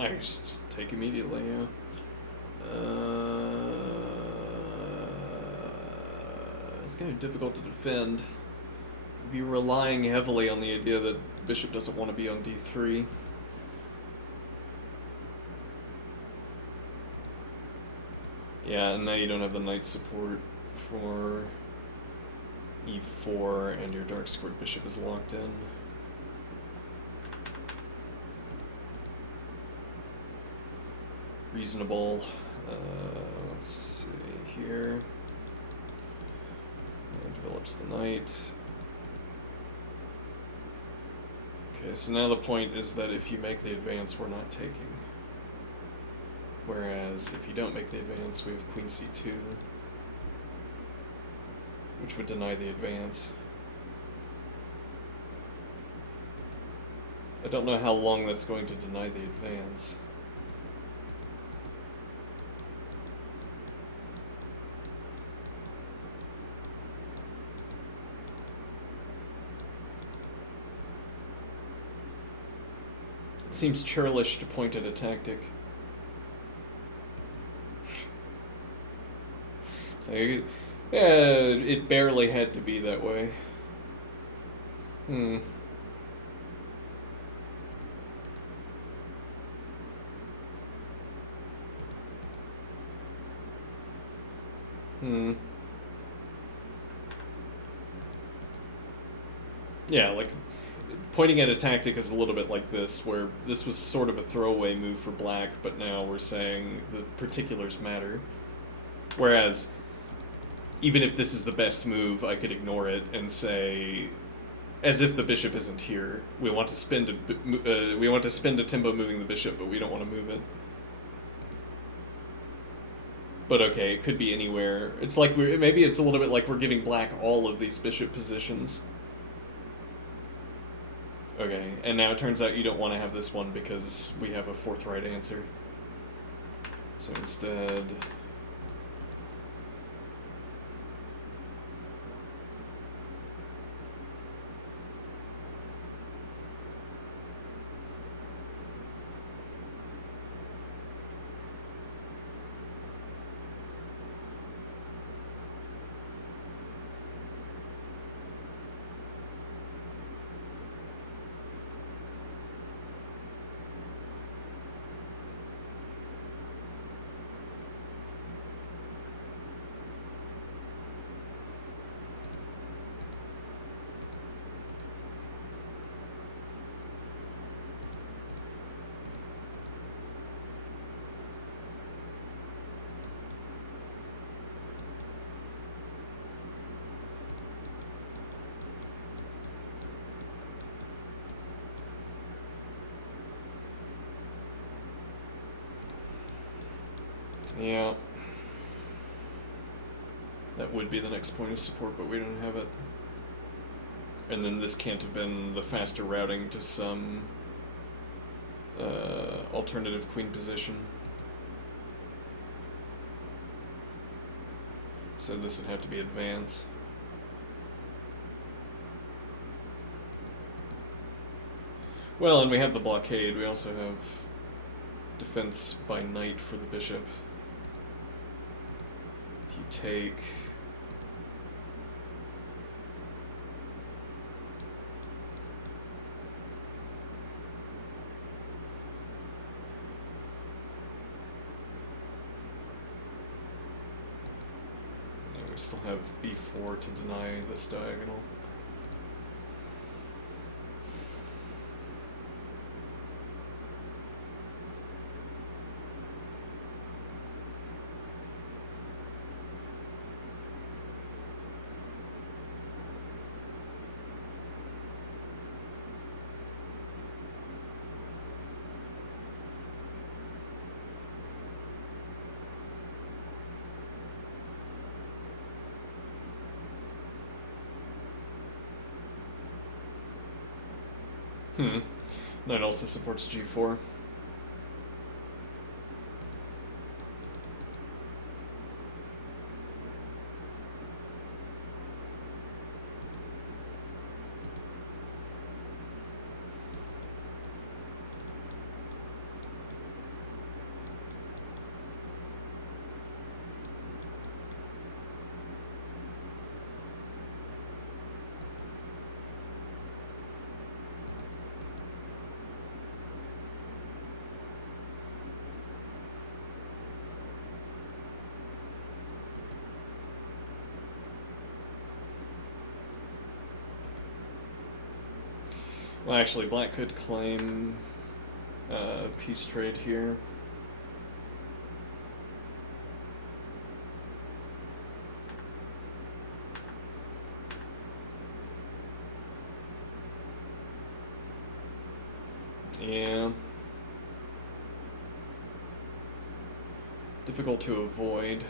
I just take immediately, yeah. It's kind of difficult to defend. Be relying heavily on the idea that bishop doesn't want to be on d3. Yeah, and now you don't have the knight support for e4, and your dark squared bishop is locked in. Reasonable. Let's see here. And develops the knight. Okay, so now the point is that if you make the advance, we're not taking. Whereas if you don't make the advance, we have queen c2, which would deny the advance. I don't know how long that's going to deny the advance. It seems churlish to point at a tactic. So, yeah, it barely had to be that way. Yeah, like, pointing at a tactic is a little bit like this, where this was sort of a throwaway move for black, but now we're saying the particulars matter. Whereas, even if this is the best move, I could ignore it and say, as if the bishop isn't here, we want to spin to Timbo moving the bishop, but we don't want to move it. But okay, it could be anywhere. It's like maybe it's a little bit like we're giving black all of these bishop positions. Okay, and now it turns out you don't want to have this one because we have a fourth right answer. So instead... Yeah. That would be the next point of support, but we don't have it. And then this can't have been the faster routing to some alternative queen position. So this would have to be advance. Well, and we have the blockade. We also have defense by knight for the biship. take... We still have b4 to deny this diagonal. Knight also supports g4. Well, actually, black could claim peace trade here. Yeah. Difficult to avoid.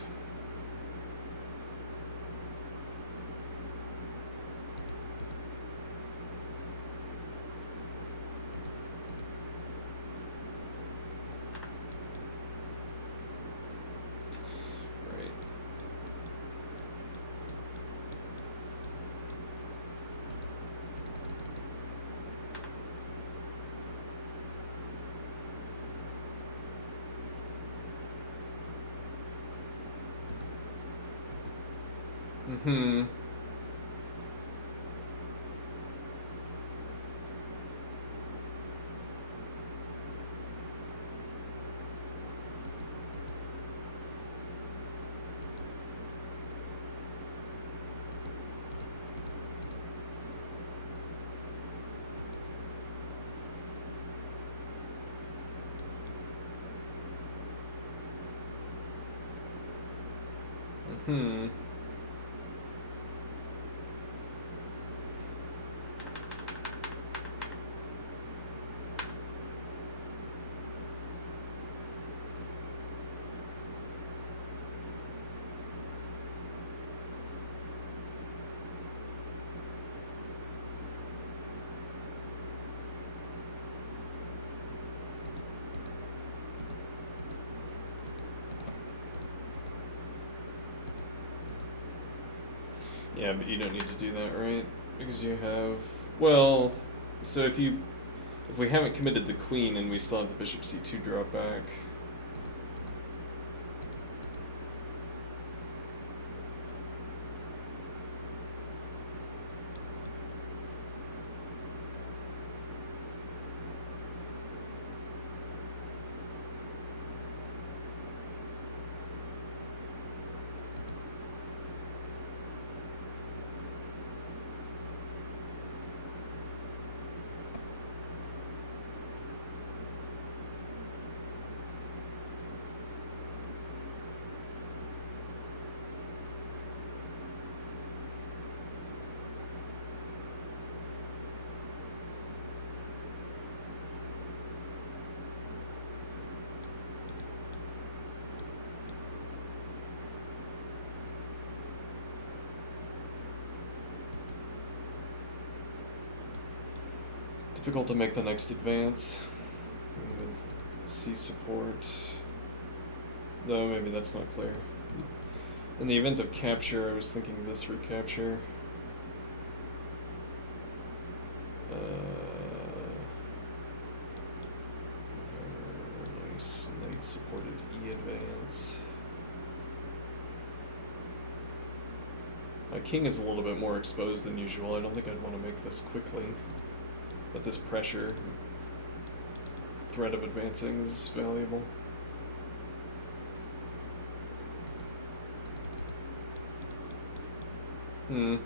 Mm-hmm. Mm-hmm. Yeah, but you don't need to do that, right? Because you have... Well, so if we haven't committed the queen and we still have the bishop c2 drop back... Difficult to make the next advance with C support, though maybe that's not clear. In the event of capture, I was thinking this recapture. Nice knight supported E advance. My king is a little bit more exposed than usual. I don't think I'd want to make this quickly. But this pressure, threat of advancing is valuable. Hmm.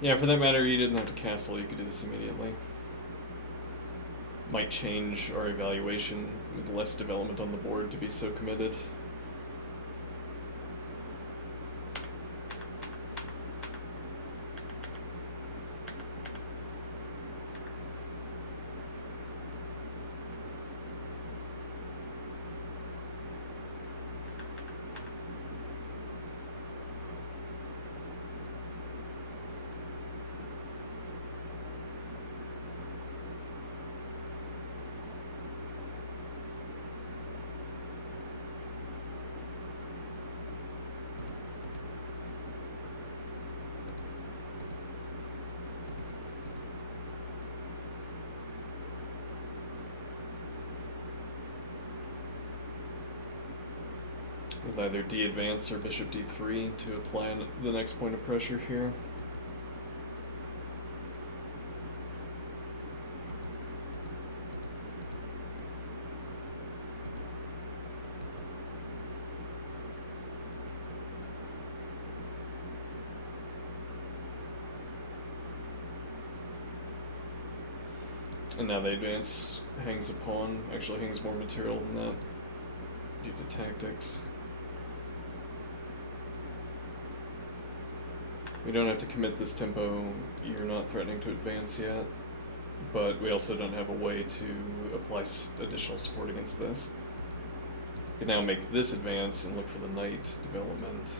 Yeah, for that matter, you didn't have to castle, you could do this immediately. Might change our evaluation with less development on the board to be so committed. With either d-advance or bishop d3 to apply the next point of pressure here. And now the advance hangs a pawn, actually hangs more material than that due to tactics. We don't have to commit this tempo, you're not threatening to advance yet, but we also don't have a way to apply additional support against this. We can now make this advance and look for the knight development.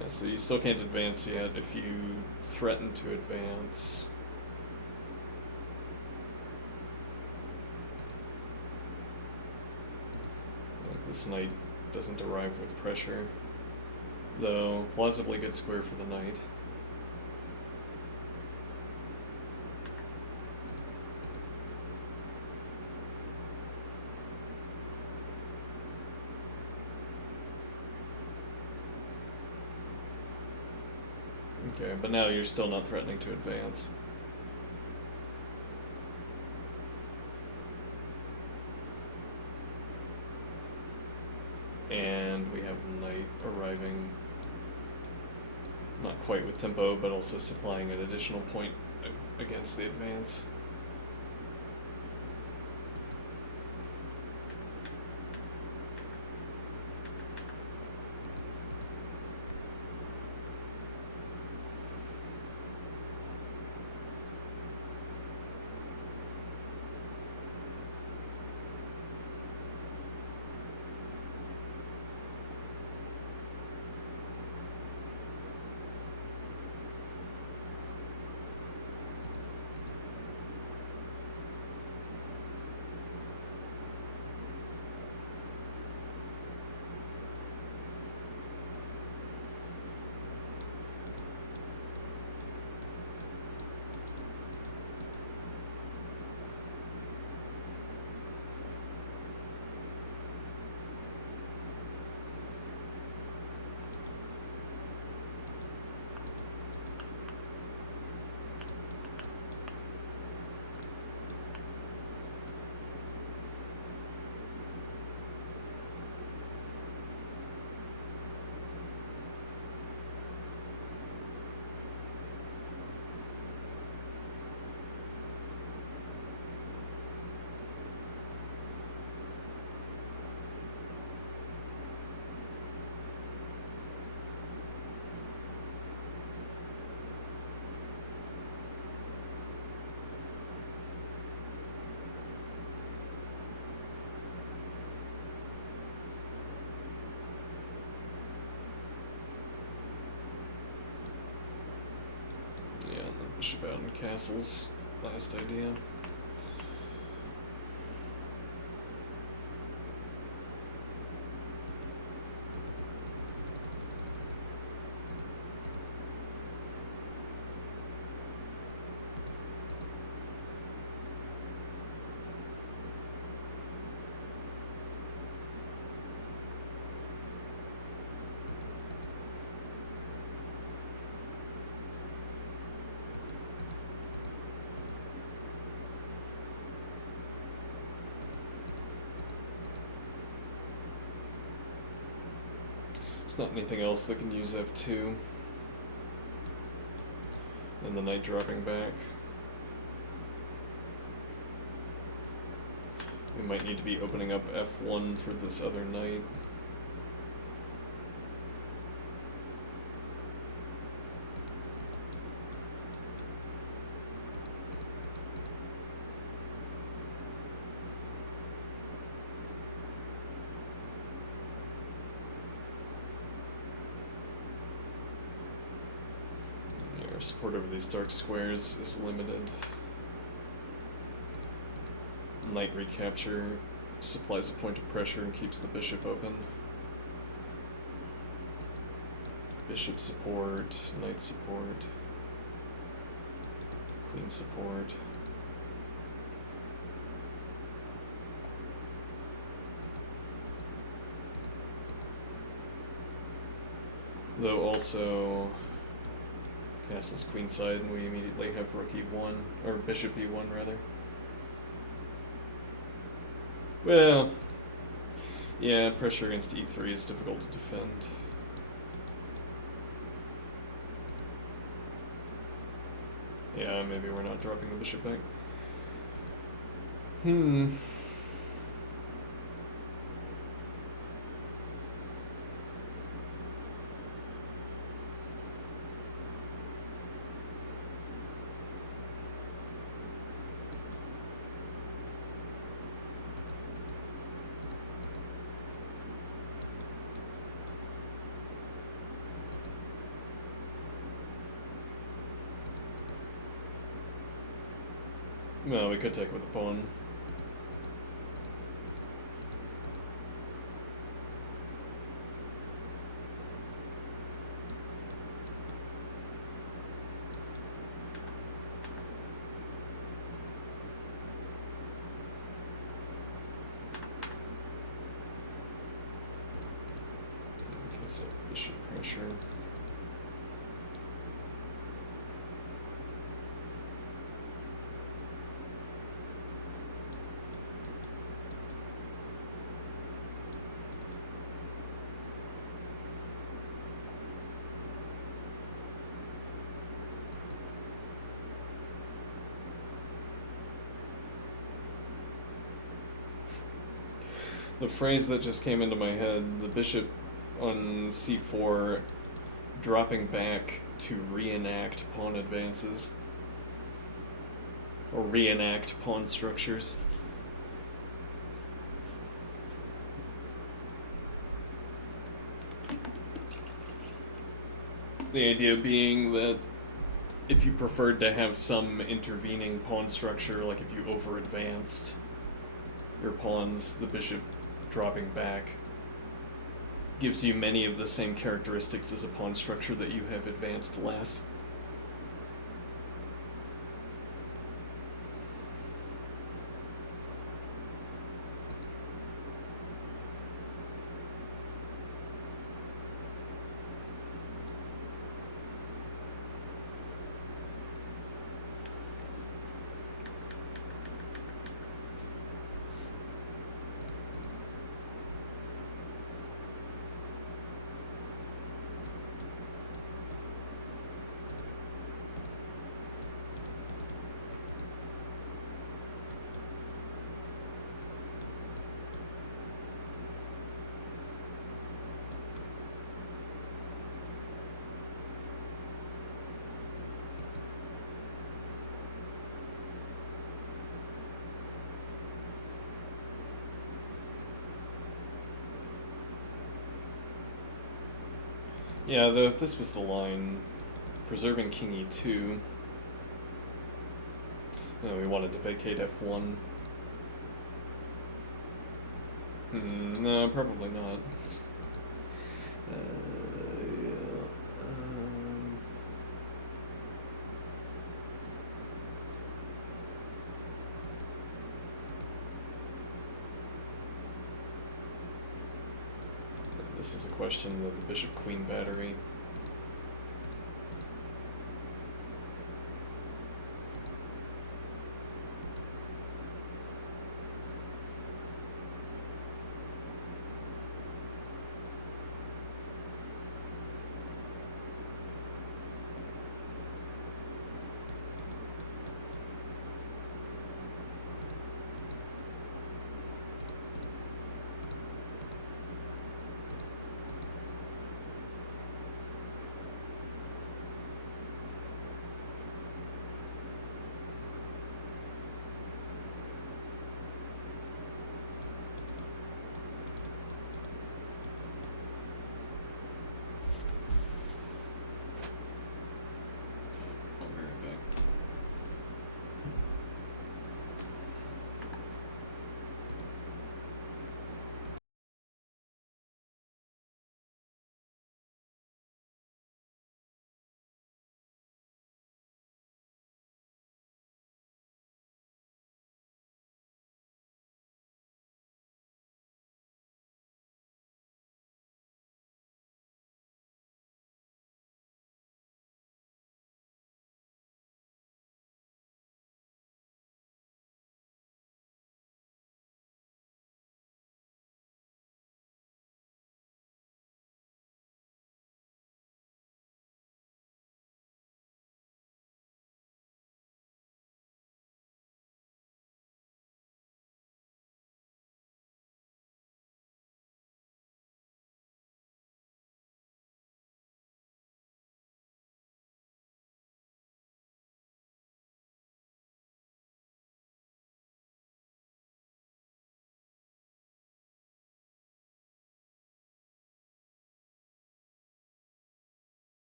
Yeah, so you still can't advance yet if you threaten to advance. Like this knight doesn't arrive with pressure, though plausibly good square for the knight. Okay, but now you're still not threatening to advance. And we have knight arriving, not quite with tempo, but also supplying an additional point against the advance. bishop out in castles. Last idea. There's not anything else that can use f2. And the knight dropping back. We might need to be opening up f1 for this other knight. Our support over these dark squares is limited. Knight recapture supplies a point of pressure and keeps the bishop open. Bishop support, knight support, queen support. Though also castles queenside and we immediately have rook e1, or bishop e1 rather. Well, yeah, pressure against e3 is difficult to defend. Yeah, maybe we're not dropping the bishop back. Well, we could take with the pawn. Gives up bishop pressure. The phrase that just came into my head, the bishop on c4 dropping back to reenact pawn advances. Or reenact pawn structures. The idea being that if you preferred to have some intervening pawn structure, like if you over-advanced your pawns, the bishop dropping back gives you many of the same characteristics as a pawn structure that you have advanced less. Yeah, though if this was the line, preserving king e2 We wanted to vacate F1. No, probably not. Yeah. This is a question of the Bishop Queen battery.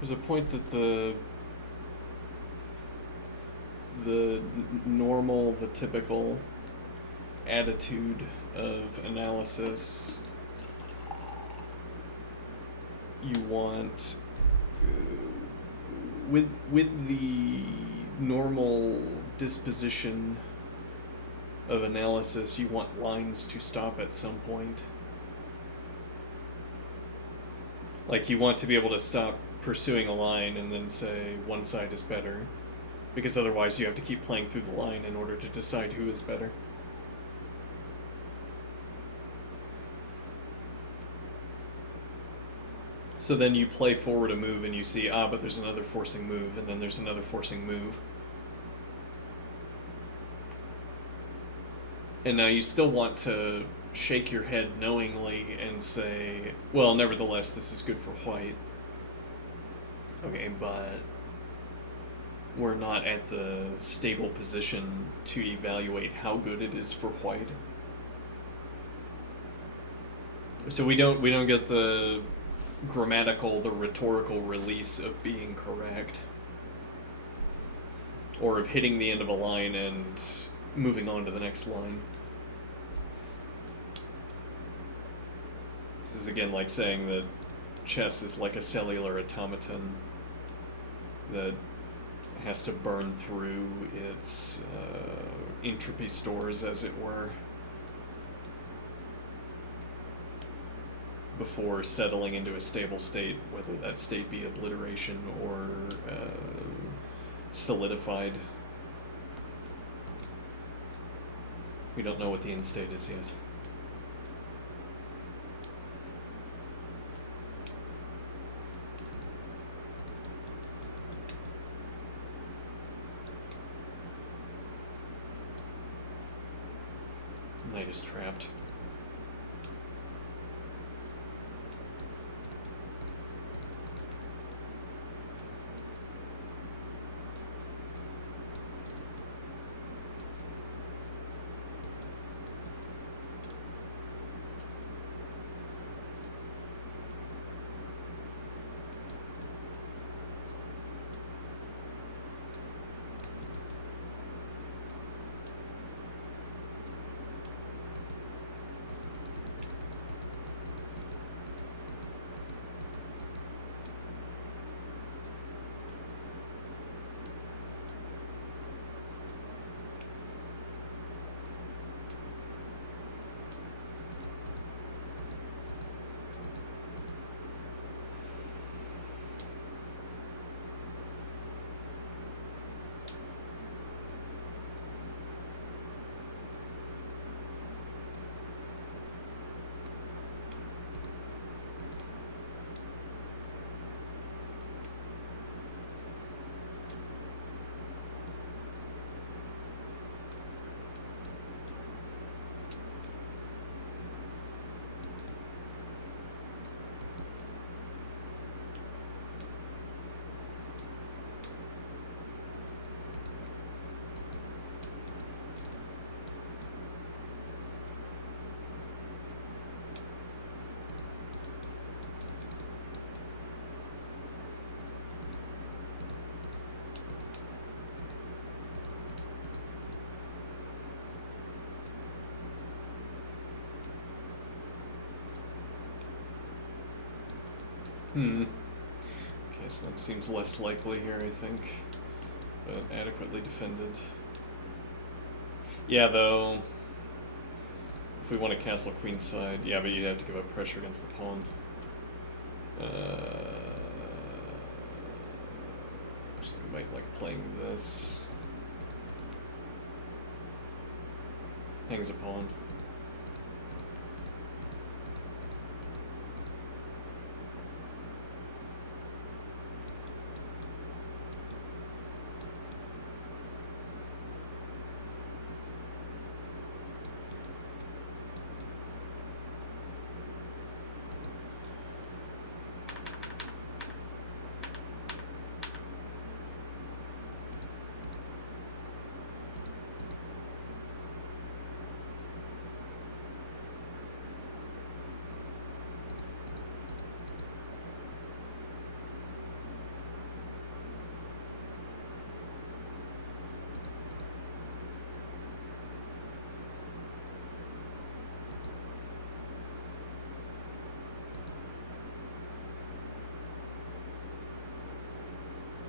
There's a point that the typical attitude of analysis, you want with the normal disposition of analysis, you want lines to stop at some point. Like, you want to be able to stop pursuing a line and then say one side is better, because otherwise you have to keep playing through the line in order to decide who is better. So then you play forward a move and you see, but there's another forcing move, and then there's another forcing move. And now you still want to shake your head knowingly and say, well, nevertheless, this is good for white. Okay, but we're not at the stable position to evaluate how good it is for white. So we don't get the grammatical, the rhetorical release of being correct, or of hitting the end of a line and moving on to the next line. This is again like saying that chess is like a cellular automaton that has to burn through its entropy stores, as it were, before settling into a stable state, whether that state be obliteration or solidified. We don't know what the end state is yet. Knight is trapped. Okay, so that seems less likely here, I think, but adequately defended. Yeah, though, if we want to castle queenside, yeah, but you'd have to give up pressure against the pawn. So we might like playing this. Hangs a pawn.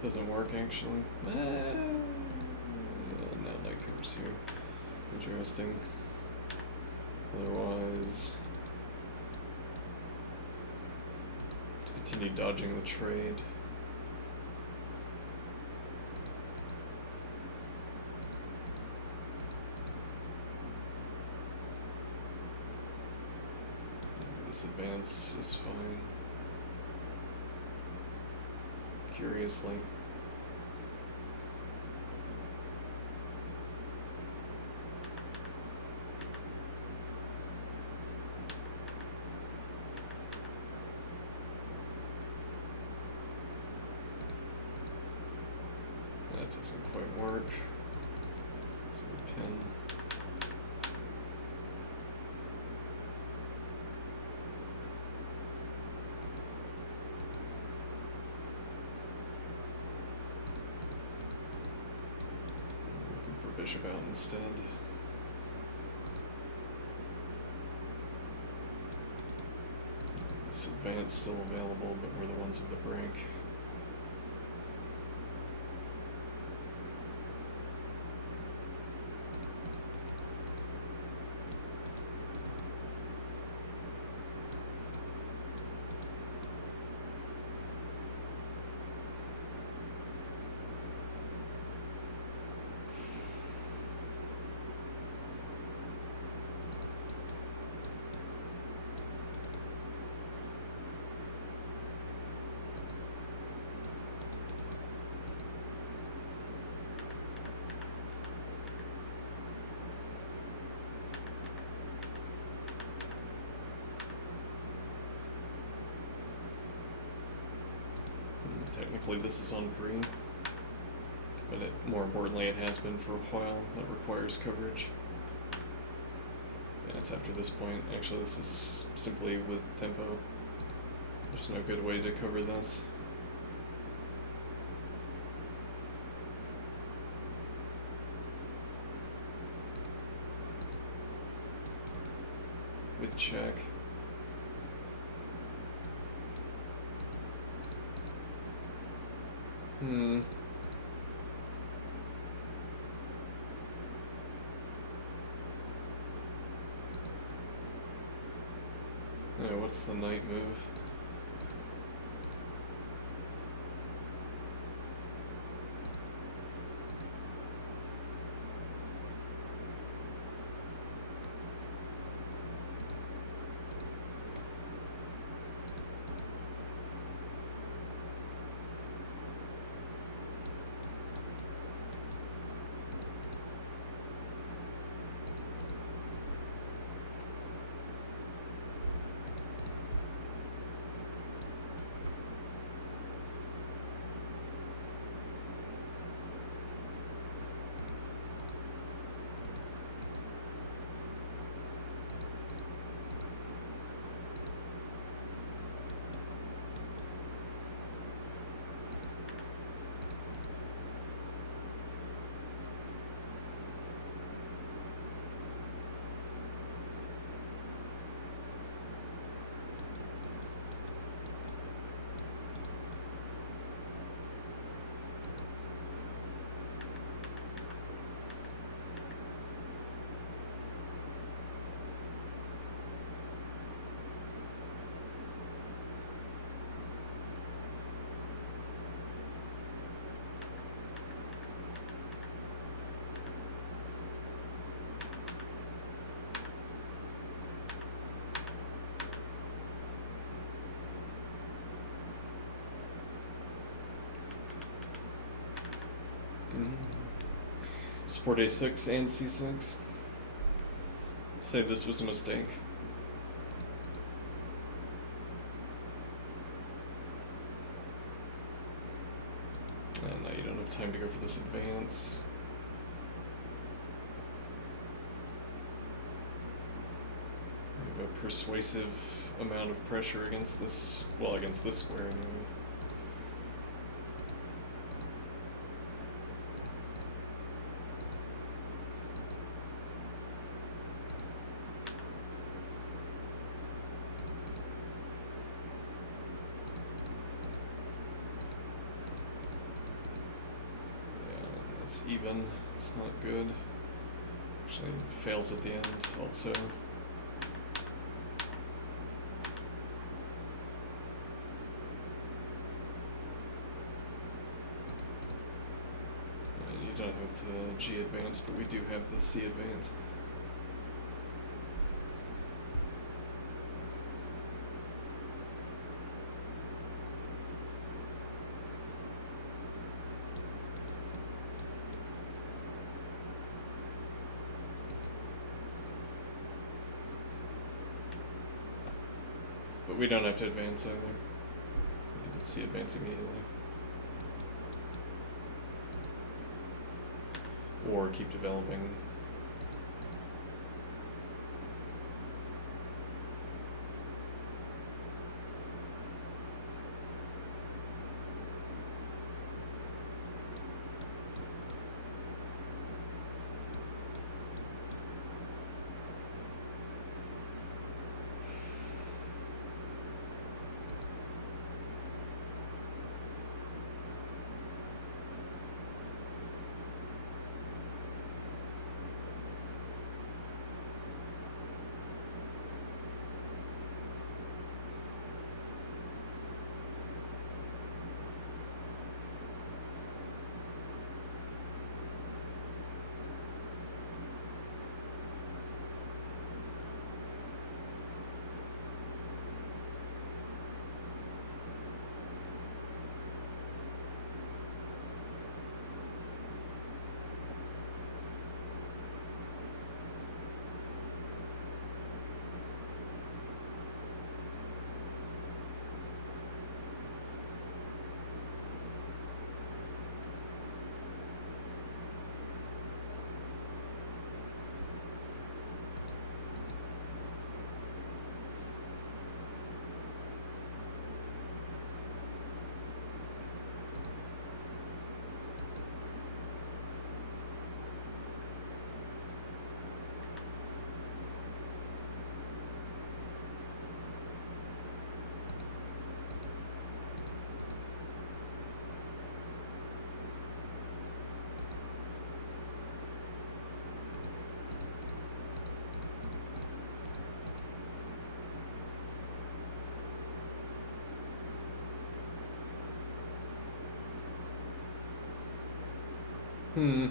Doesn't work actually. No, knight covers here. Interesting. Otherwise, to continue dodging the trade. This advance is fine. Curiously. That doesn't quite work. So the pin. Looking for bishop out instead. This advance still available, but we're the ones at the brink. Technically this is on pre, but more importantly it has been for a while. That requires coverage. And it's after this point. Actually this is simply with tempo. There's no good way to cover this. With check. Yeah, what's the knight move? Support a6 and c6. Say this was a mistake. And now you don't have time to go for this advance. We have a persuasive amount of pressure against this, well, against this square anyway. It's even. It's not good. Actually, it fails at the end also. You don't have the G advance, but we do have the C advance. But we don't have to advance either. We can C advance immediately. Or keep developing. Hmm.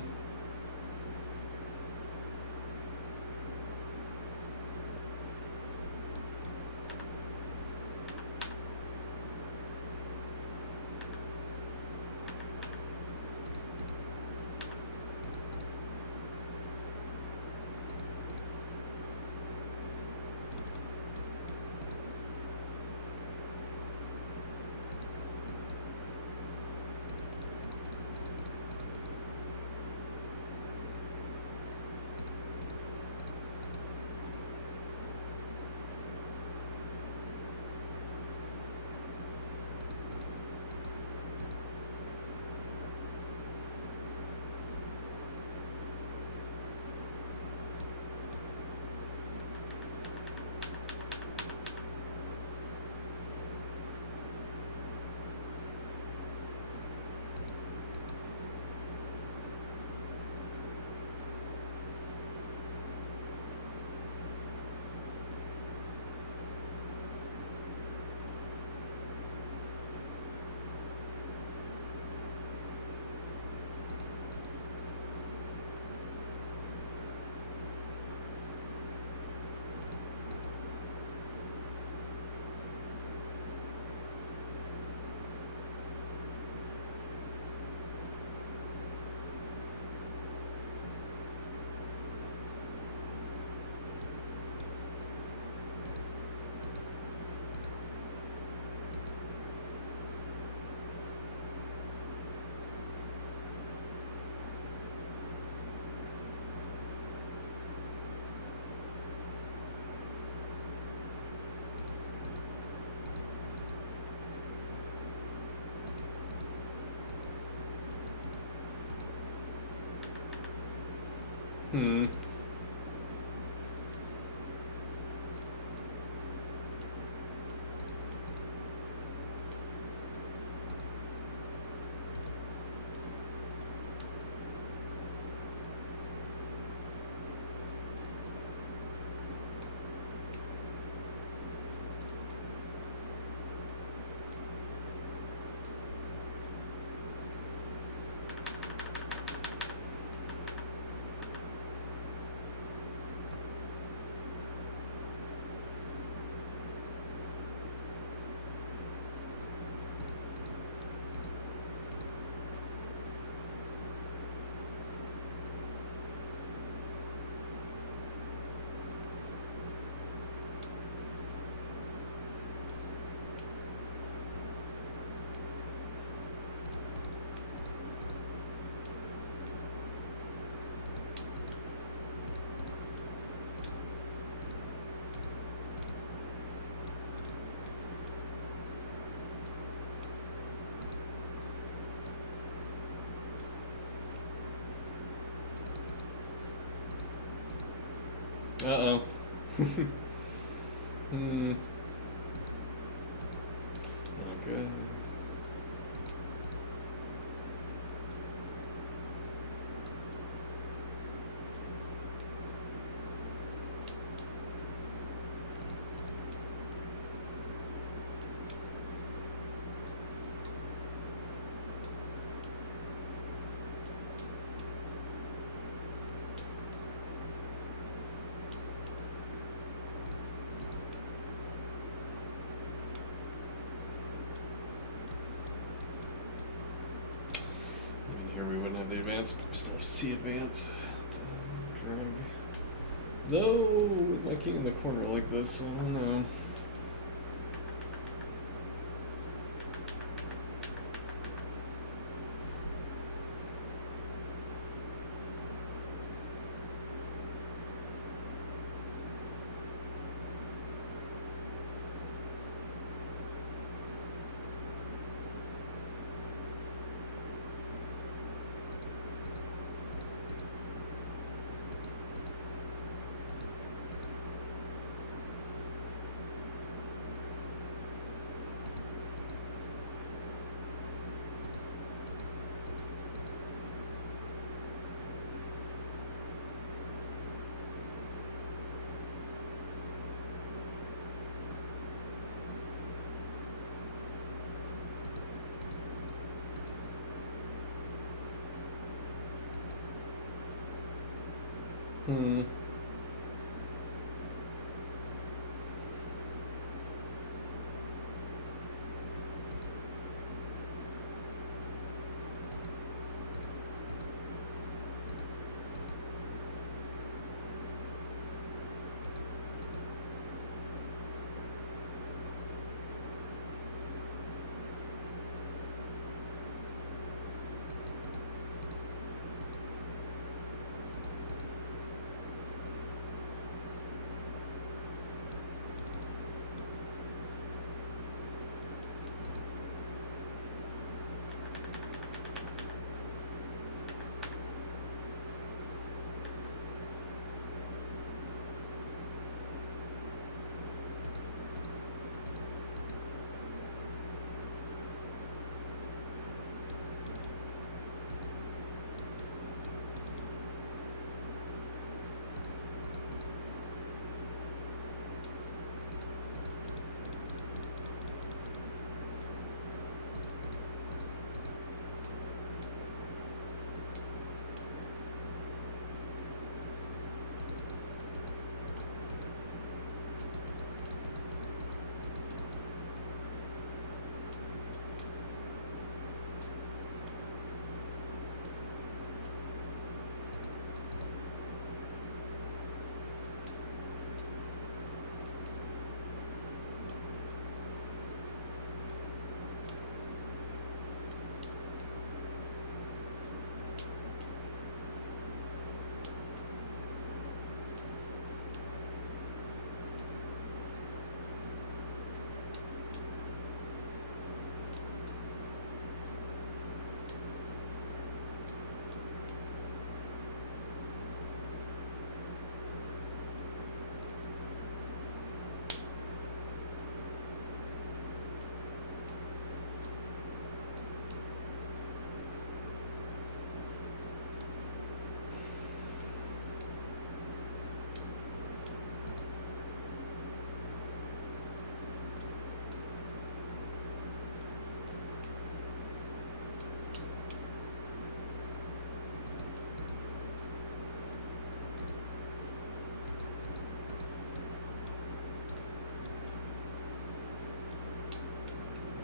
Hmm. Uh-oh. Hmm. Not good. Even here we wouldn't have the advance, but we still have C advance. Drag. No, with my king in the corner like this, oh no. Hmm.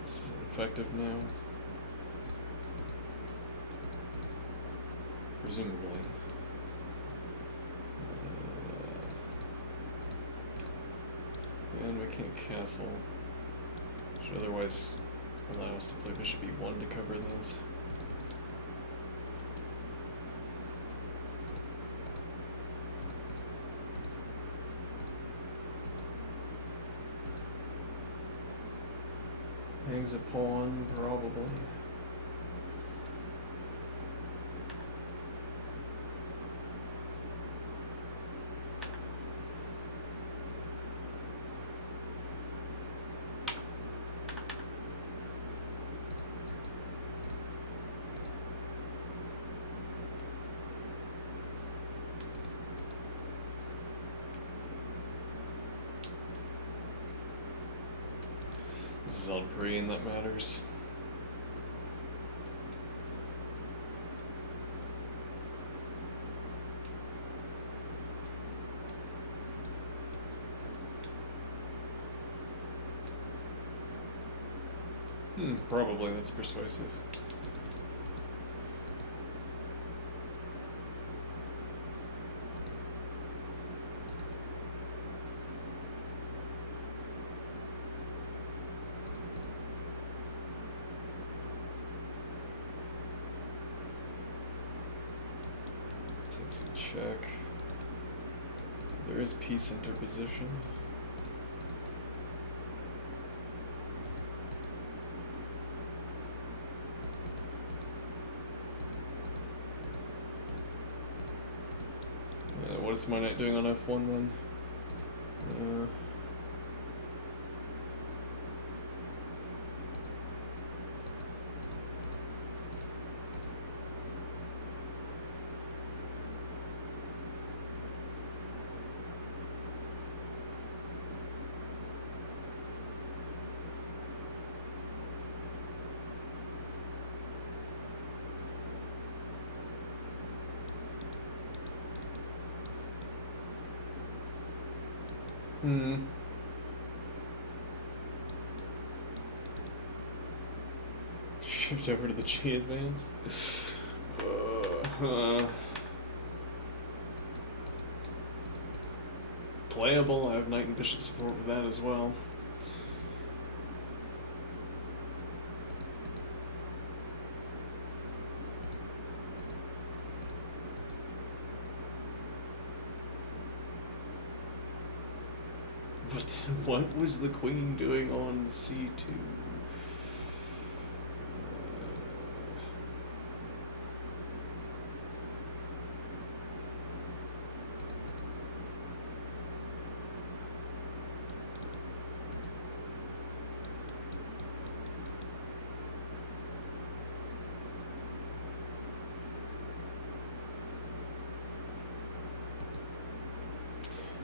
This is ineffective now. Presumably. And we can't castle. Should otherwise allow us to play bishop e1 to cover this. Hangs a pawn, probably. is Eldraine that matters. Probably that's persuasive. Takes a check. There is peace interposition. What is my knight doing on f1 then? Shift over to the G advance. Playable. I have knight and bishop support with that as well. But what was the queen doing on c2?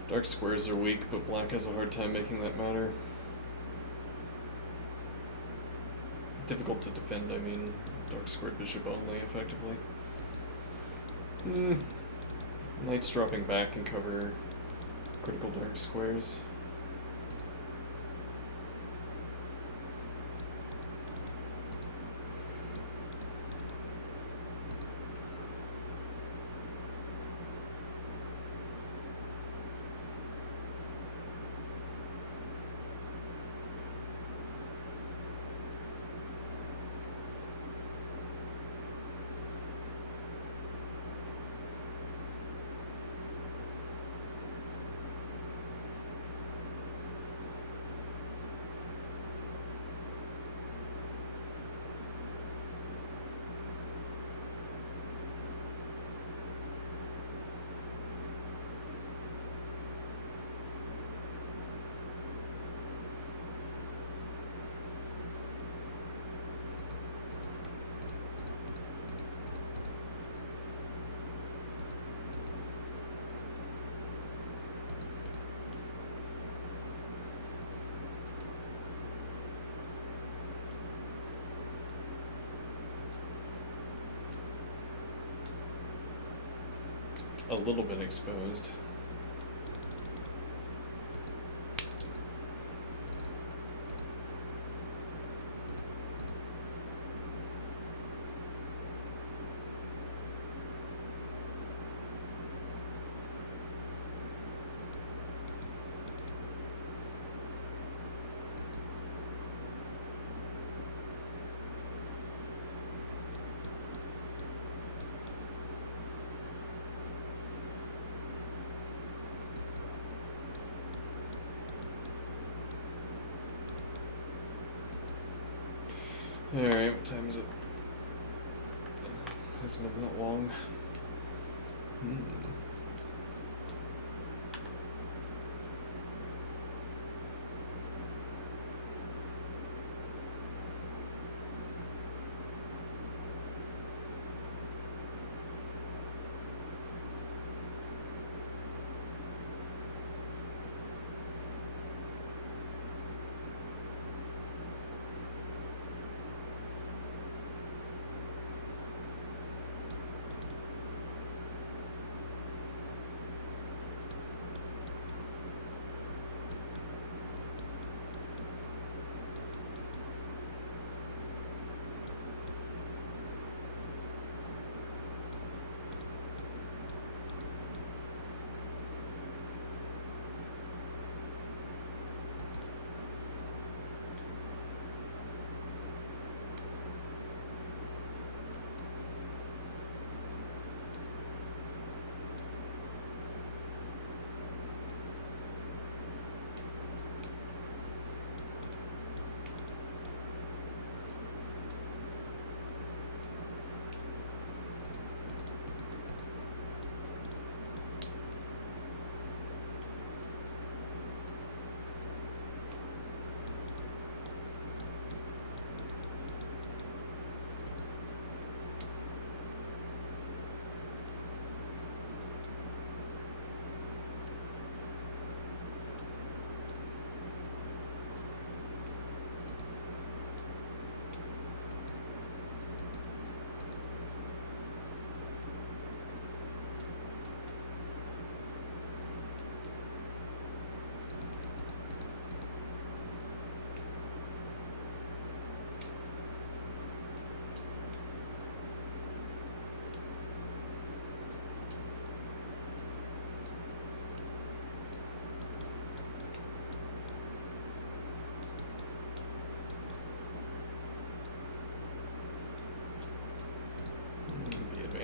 Dark squares are weak, but black has a hard time making that matter. Difficult to defend, I mean, dark squared bishop only, effectively. Knights dropping back can cover critical dark squares. A little bit exposed. Alright, what time is it? It hasn't been that long.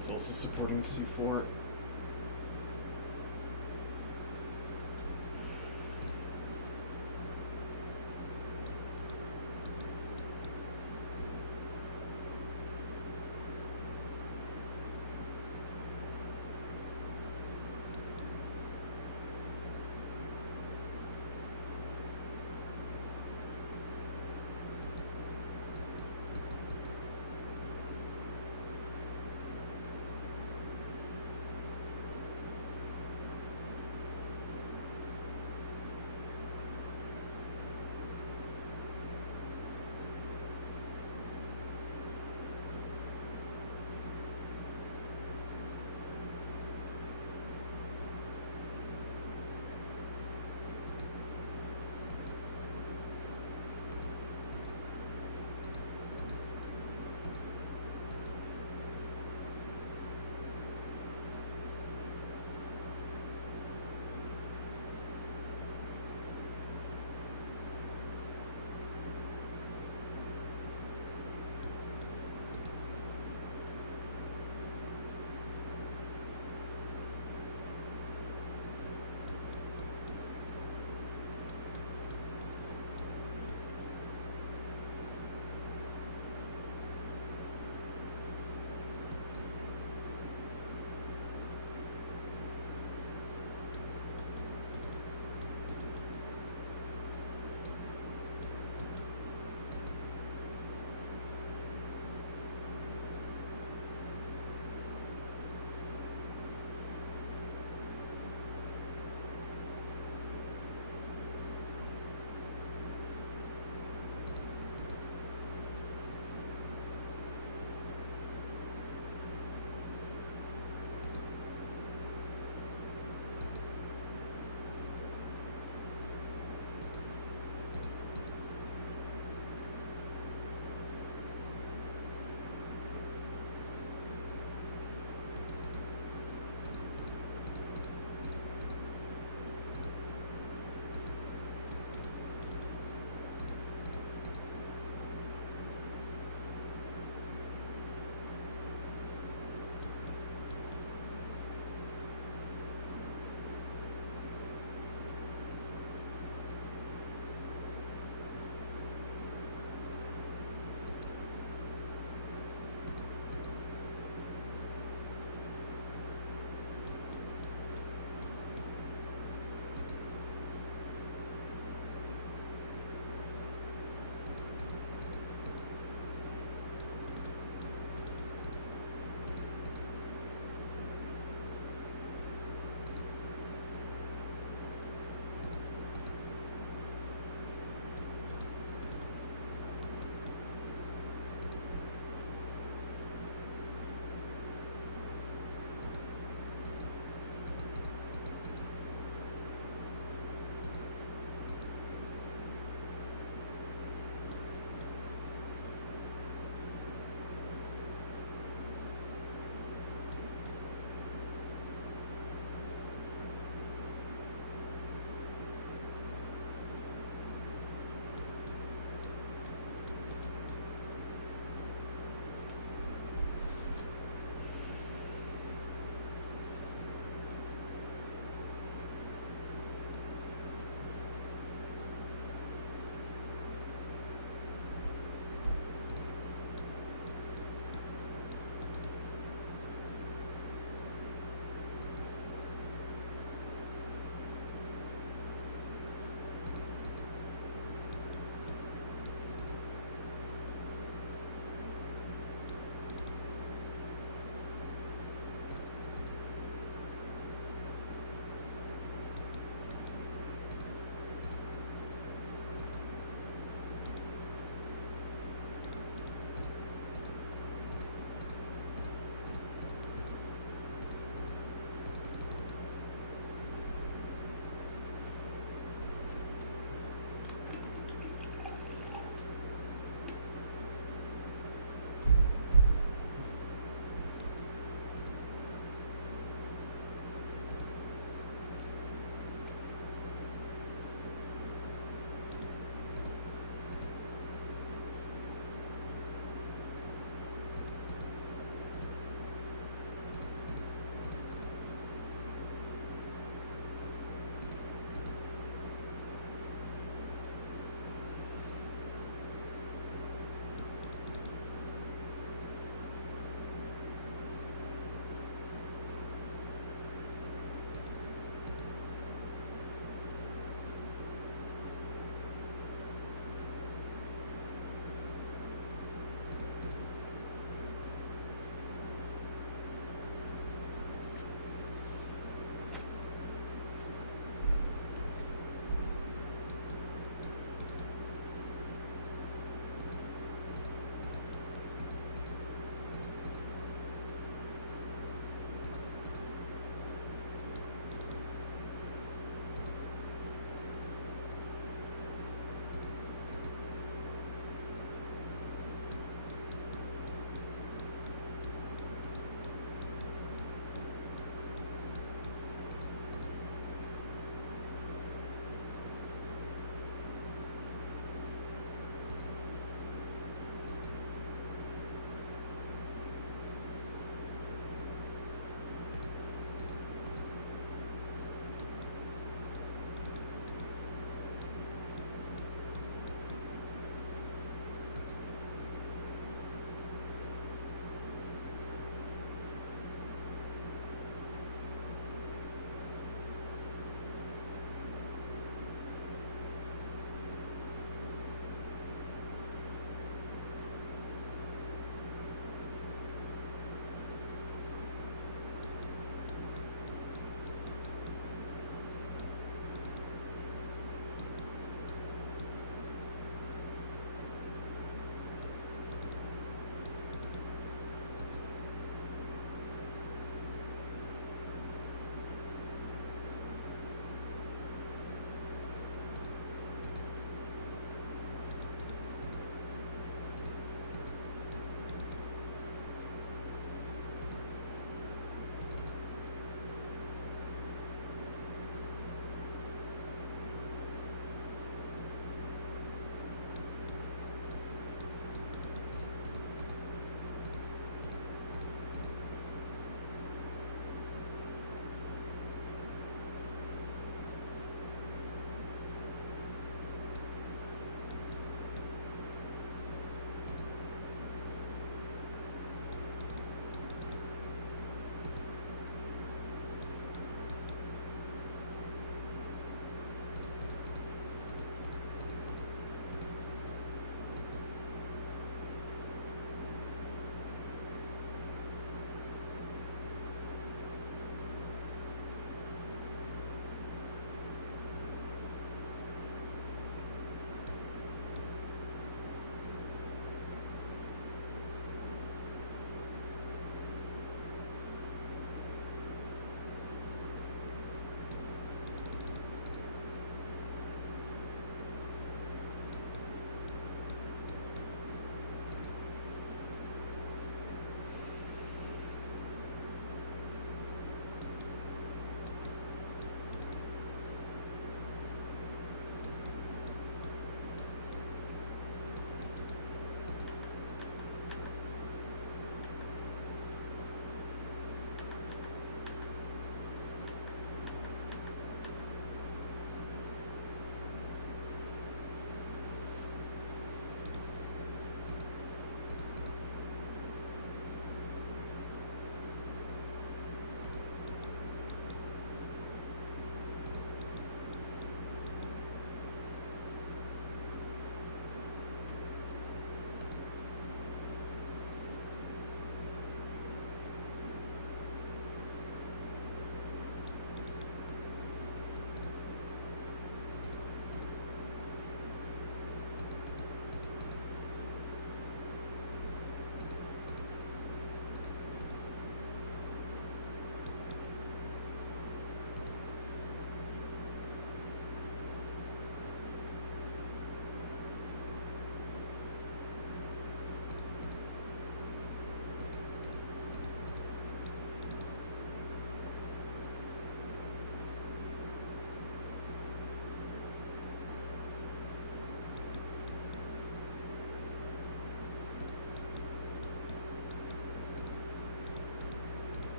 Bitcoin's also supporting C4.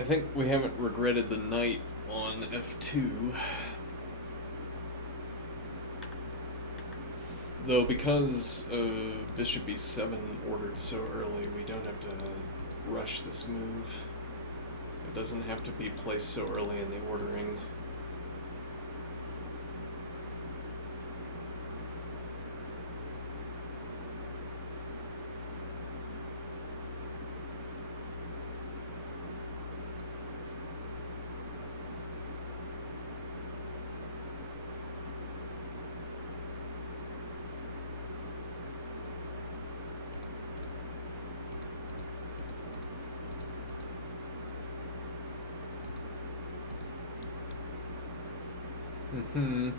I think we haven't regretted the knight on f2. Though because bishop e7 ordered so early, we don't have to rush this move. It doesn't have to be placed so early in the ordering. Mm-hmm.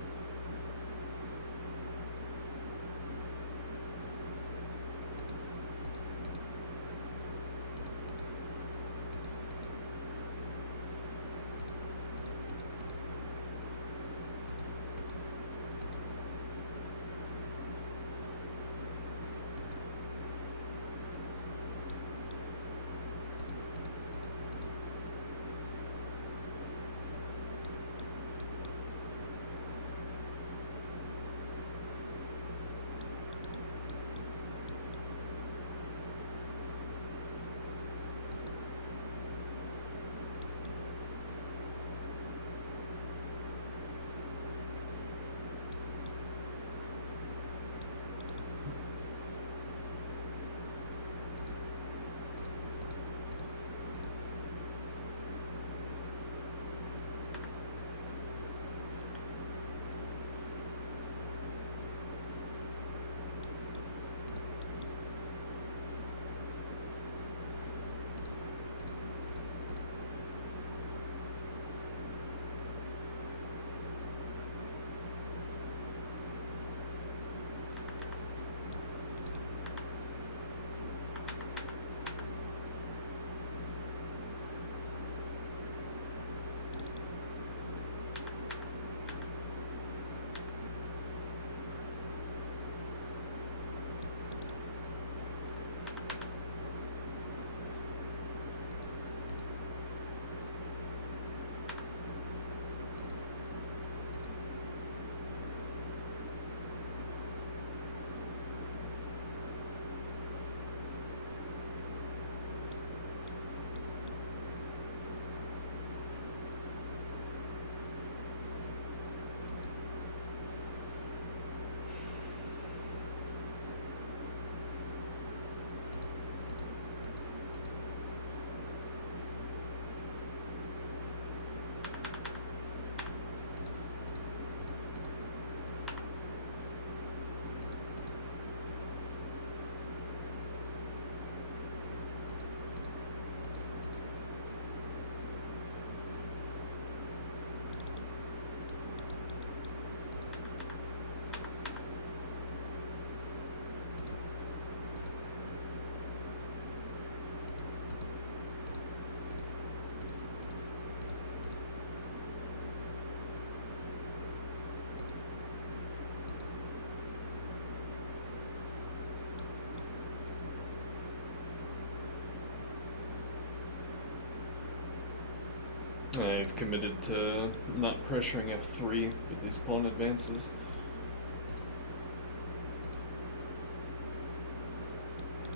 I've committed to not pressuring f3 with these pawn advances.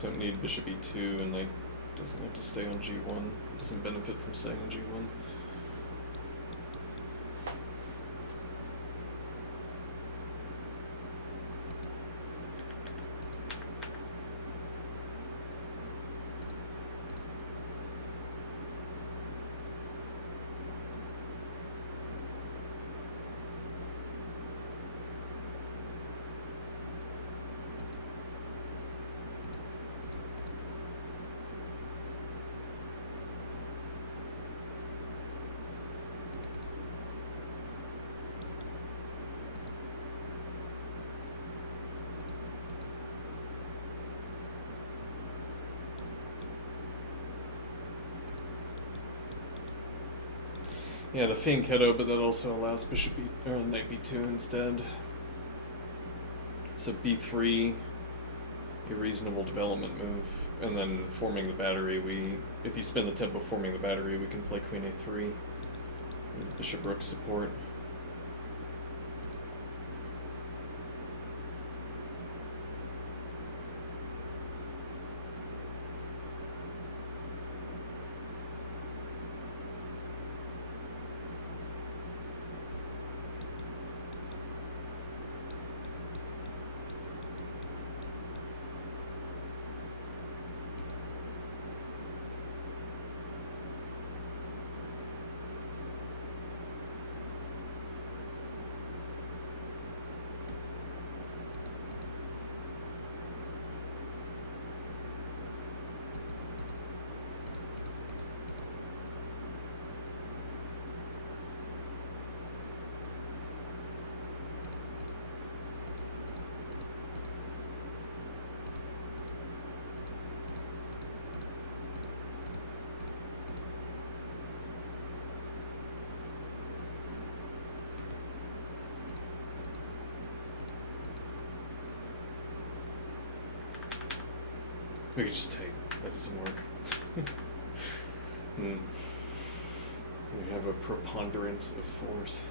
Don't need bishop e2, and knight doesn't have to stay on g1. Doesn't benefit from staying on g1. Yeah, the fianchetto, but that also allows bishop e or knight b2 instead. So b3, a reasonable development move. And then forming the battery, if you spin the tempo forming the battery, we can play Queen A3 with Bishop Rook support. We could just take. That doesn't work. We have a preponderance of fours.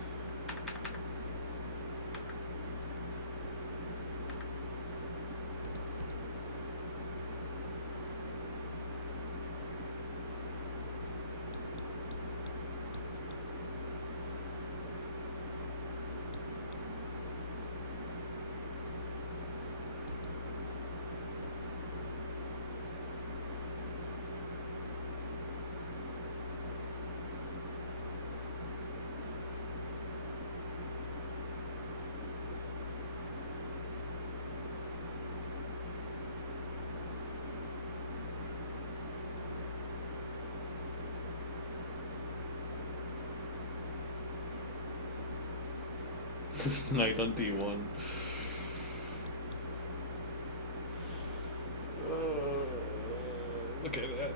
This knight on D1. Look at that.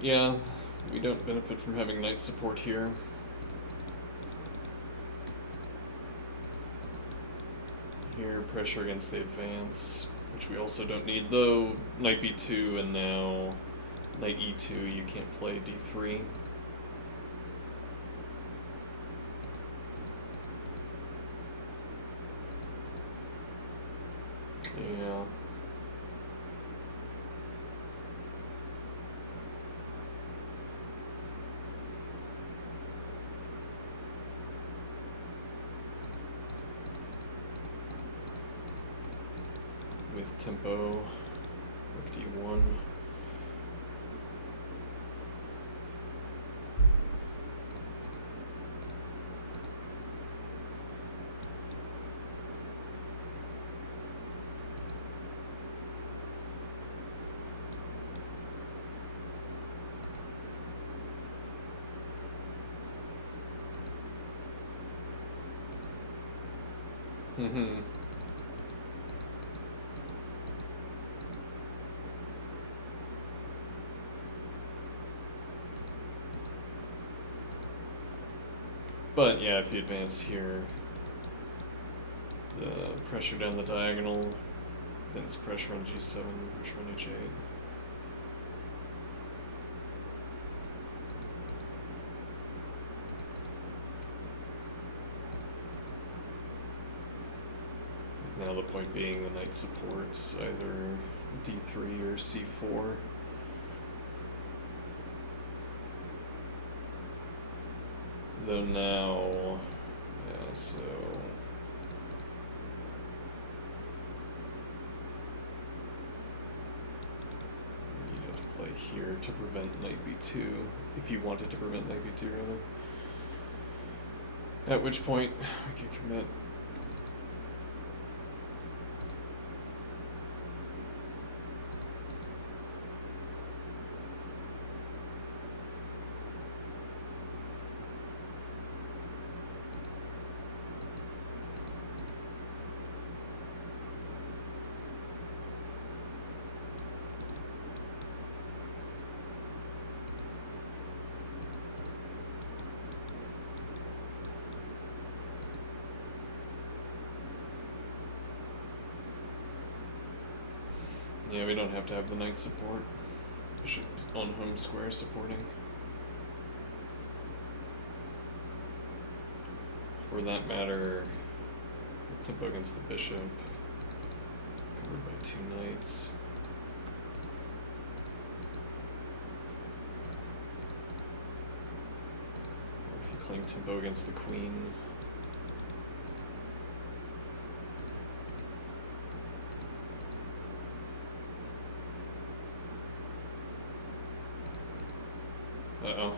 Yeah, we don't benefit from having knight support here. Here, pressure against the advance, which we also don't need, though knight b2 and now knight e2, you can't play d3. Yeah. With tempo, rook d1. But yeah, if you advance here, the pressure down the diagonal, then it's pressure on g7, pressure on h8. Now the point being the knight supports either d3 or c4. Though now, yeah, so you have to play here to prevent knight b2, if you wanted to prevent knight b2 rather. At which point we could commit. Yeah, we don't have to have the knight support. Bishop's on home square supporting. For that matter, tempo against the bishop. Covered by 2 knights. Or if you claim tempo against the queen. Uh-oh.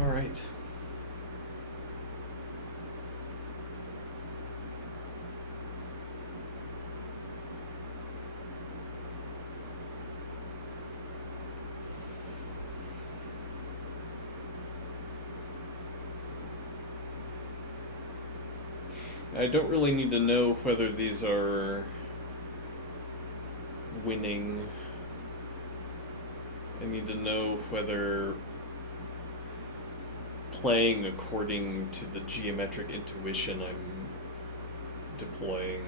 All right. I don't really need to know whether these are winning. I need to know whether playing according to the geometric intuition I'm deploying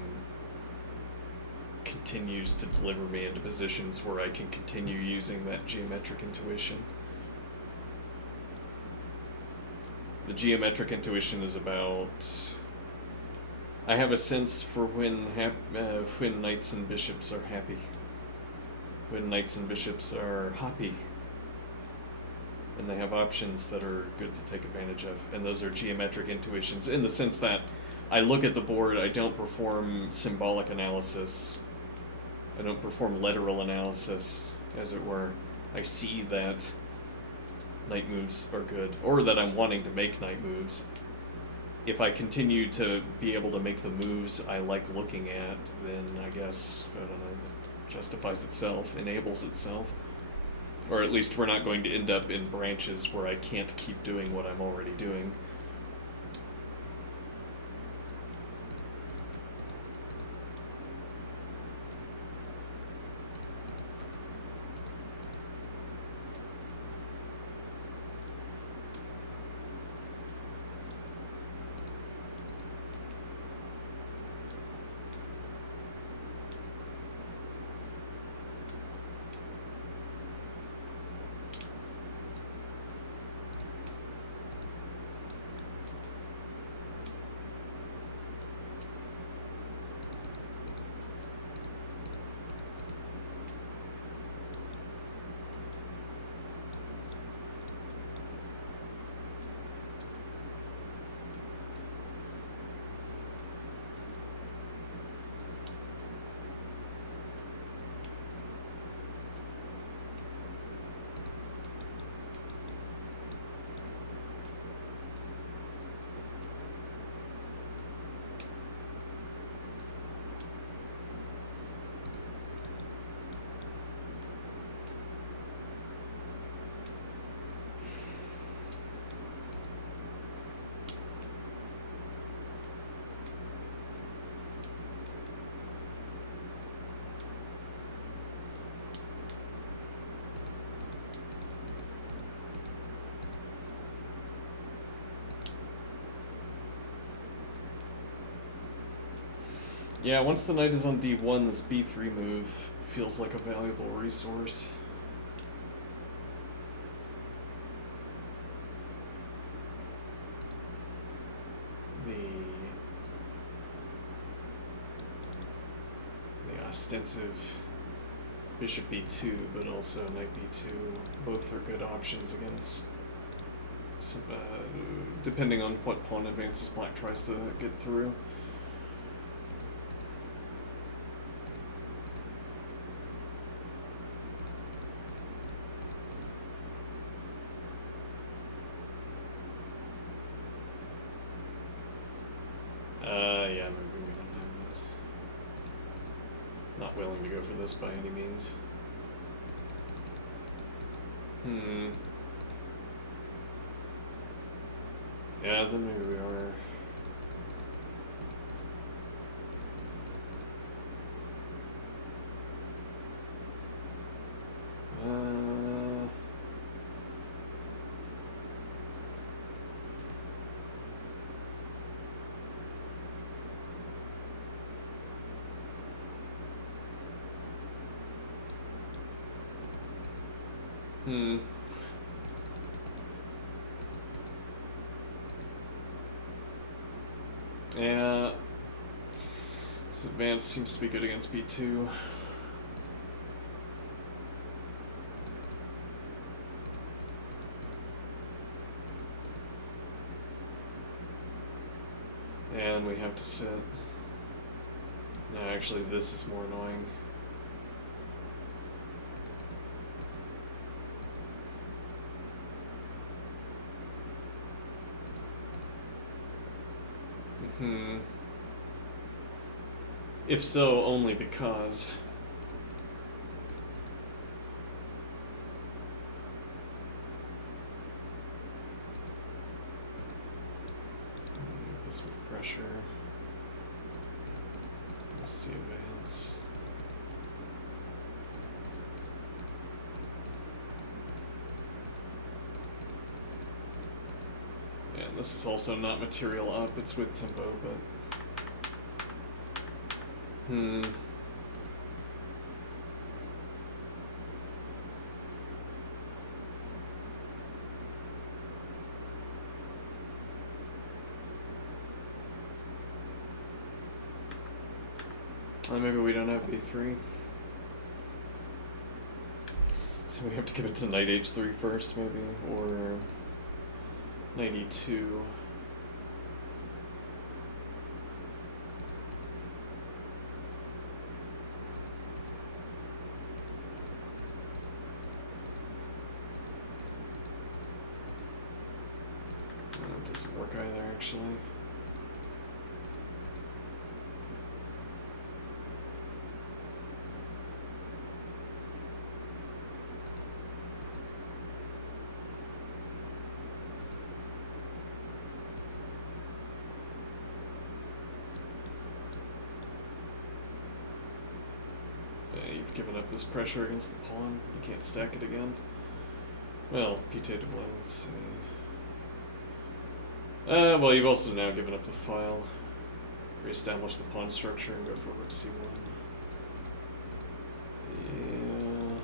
continues to deliver me into positions where I can continue using that geometric intuition. The geometric intuition is about... I have a sense for when knights and bishops are happy. When knights and bishops are happy. And they have options that are good to take advantage of. And those are geometric intuitions in the sense that I look at the board, I don't perform symbolic analysis. I don't perform literal analysis, as it were. I see that knight moves are good, or that I'm wanting to make knight moves. If I continue to be able to make the moves I like looking at, then I guess, I don't know, it justifies itself, enables itself. Or at least we're not going to end up in branches where I can't keep doing what I'm already doing. Yeah, once the knight is on d1, this b3 move feels like a valuable resource. extensive bishop b2, but also knight b2. Both are good options against some, depending on what pawn advances black tries to get through. Yeah, maybe we don't have this. Not willing to go for this by any means. Yeah, then maybe we are. Yeah. This advance seems to be good against b2. And we have to sit. No, actually this is more annoying. If so, only because. This with pressure. Let's see advance. Yeah, this is also not material up, it's with tempo, but maybe we don't have b3. So we have to give it to knight h3 first, maybe, or knight e2. It doesn't work either, actually. You've given up this pressure against the pawn. You can't stack it again. Well, Pite de Blay, let's see. Well, you've also now given up the file. Reestablish the pawn structure and go for rook c1. Yeah.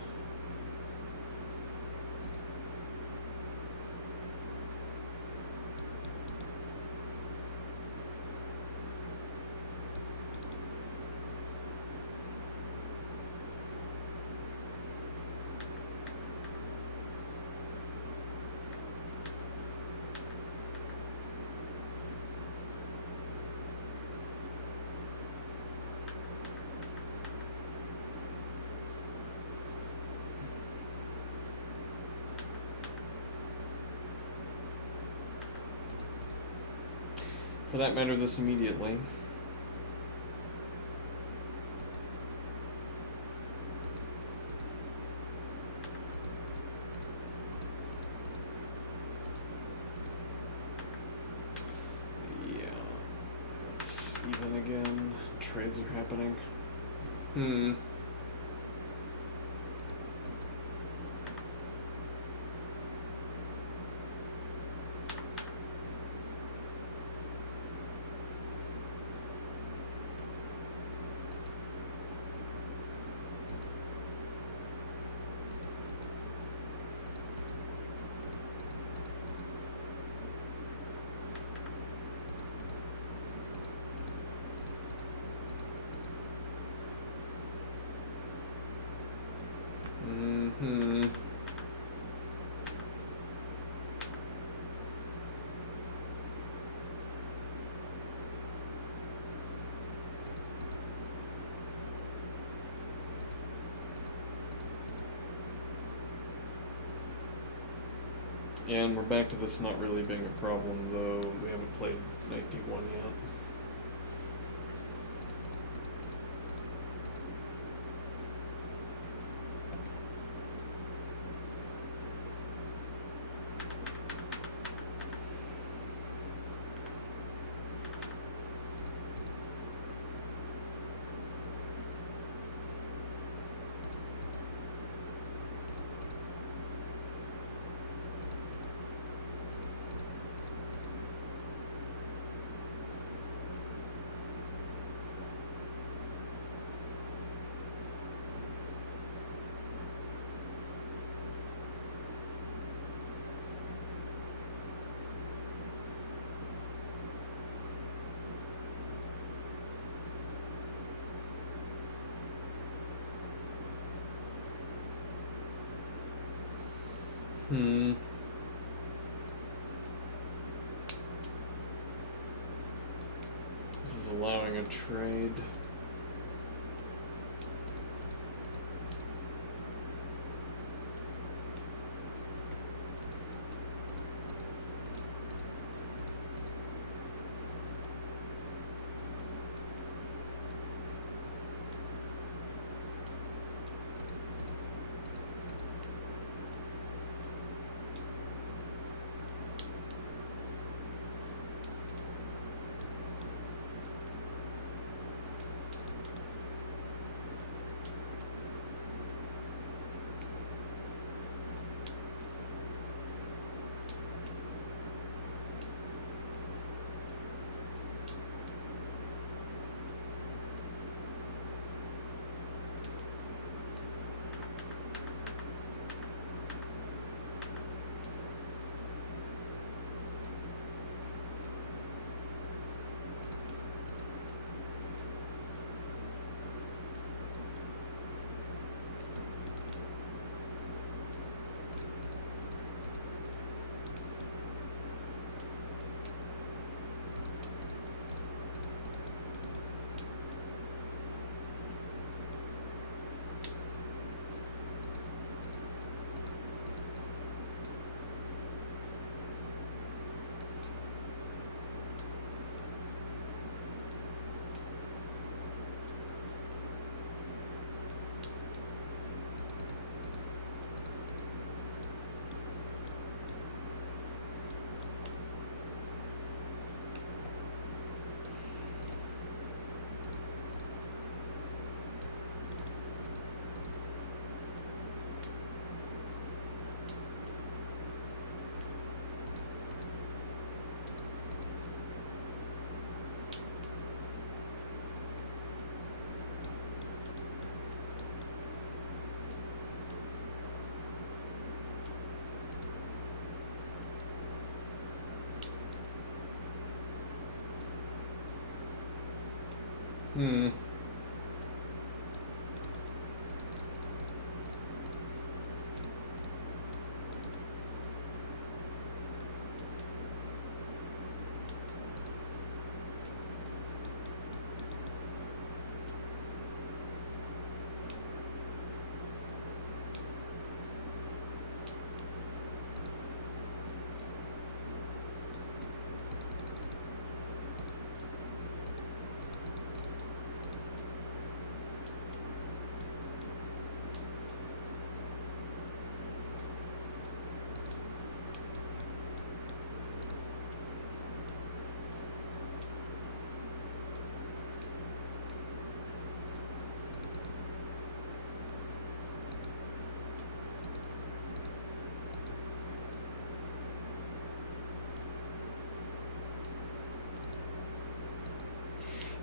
For that matter, this immediately. Yeah. It's even again. Trades are happening. Yeah, and we're back to this not really being a problem, though we haven't played knight d1 yet. Hmm. This is allowing a trade. Hmm.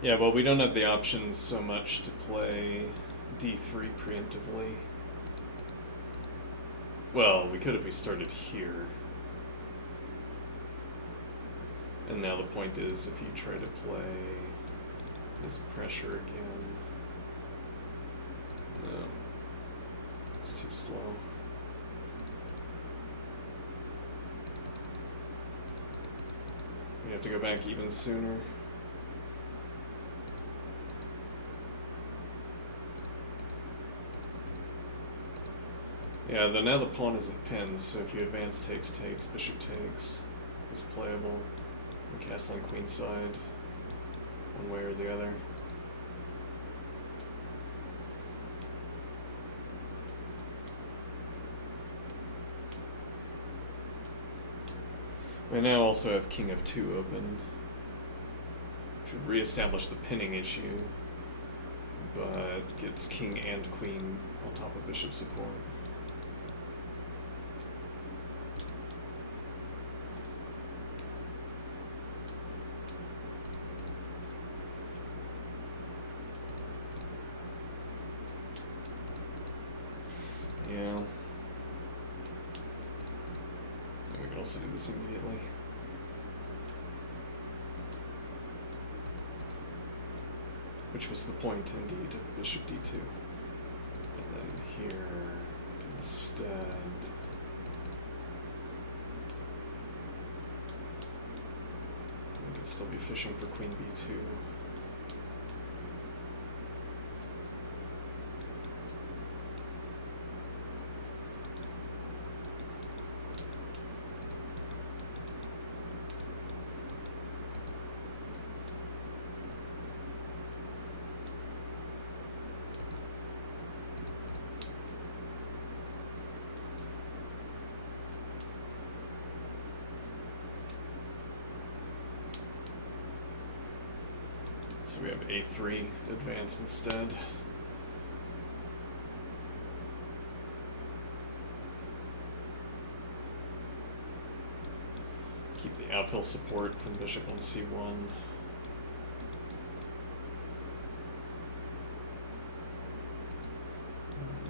Yeah, well, we don't have the options so much to play d3 preemptively. Well, we could if we started here. And now the point is, if you try to play this pressure again, no, it's too slow. We have to go back even sooner. Yeah, though now the pawn isn't pinned, so if you advance takes, bishop takes is playable. And castling queenside, one way or the other. We now also have king f2 open, which would re-establish the pinning issue, but gets king and queen on top of bishop support. Yeah. And we can also do this immediately. Which was the point, indeed, of bishop d2. And then here, instead, we could still be fishing for queen b2. So we have a3 advance instead. Keep the outfill support from bishop on c1.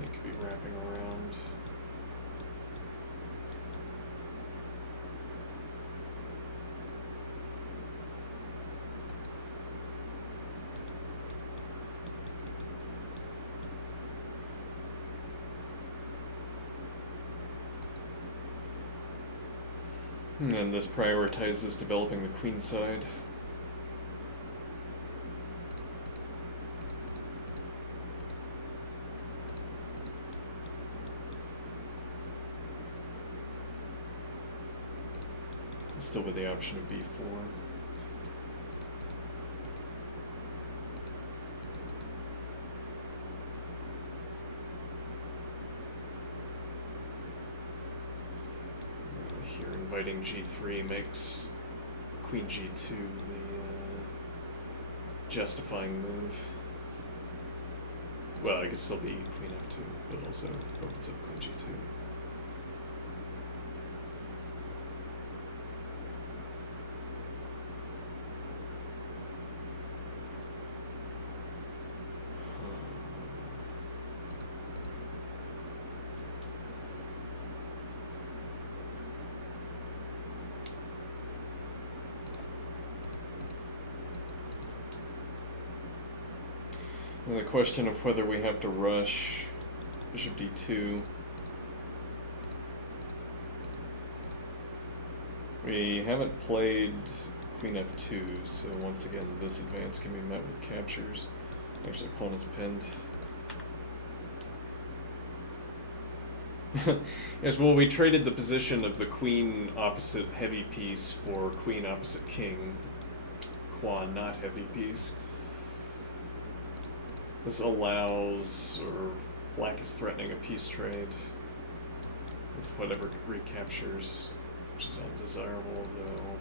They could be wrapping around. And this prioritizes developing the queen side. Still with the option of b4. Here, inviting g3 makes queen g2 the justifying move. Well, it could still be queen f2, but also opens up queen g2. And the question of whether we have to rush bishop d2. We haven't played queen f2, so once again this advance can be met with captures. Actually, pawn is pinned. Yes, well, we traded the position of the queen opposite heavy piece for queen opposite king, qua not heavy piece. This allows, or black is threatening a piece trade with whatever recaptures, which is undesirable though.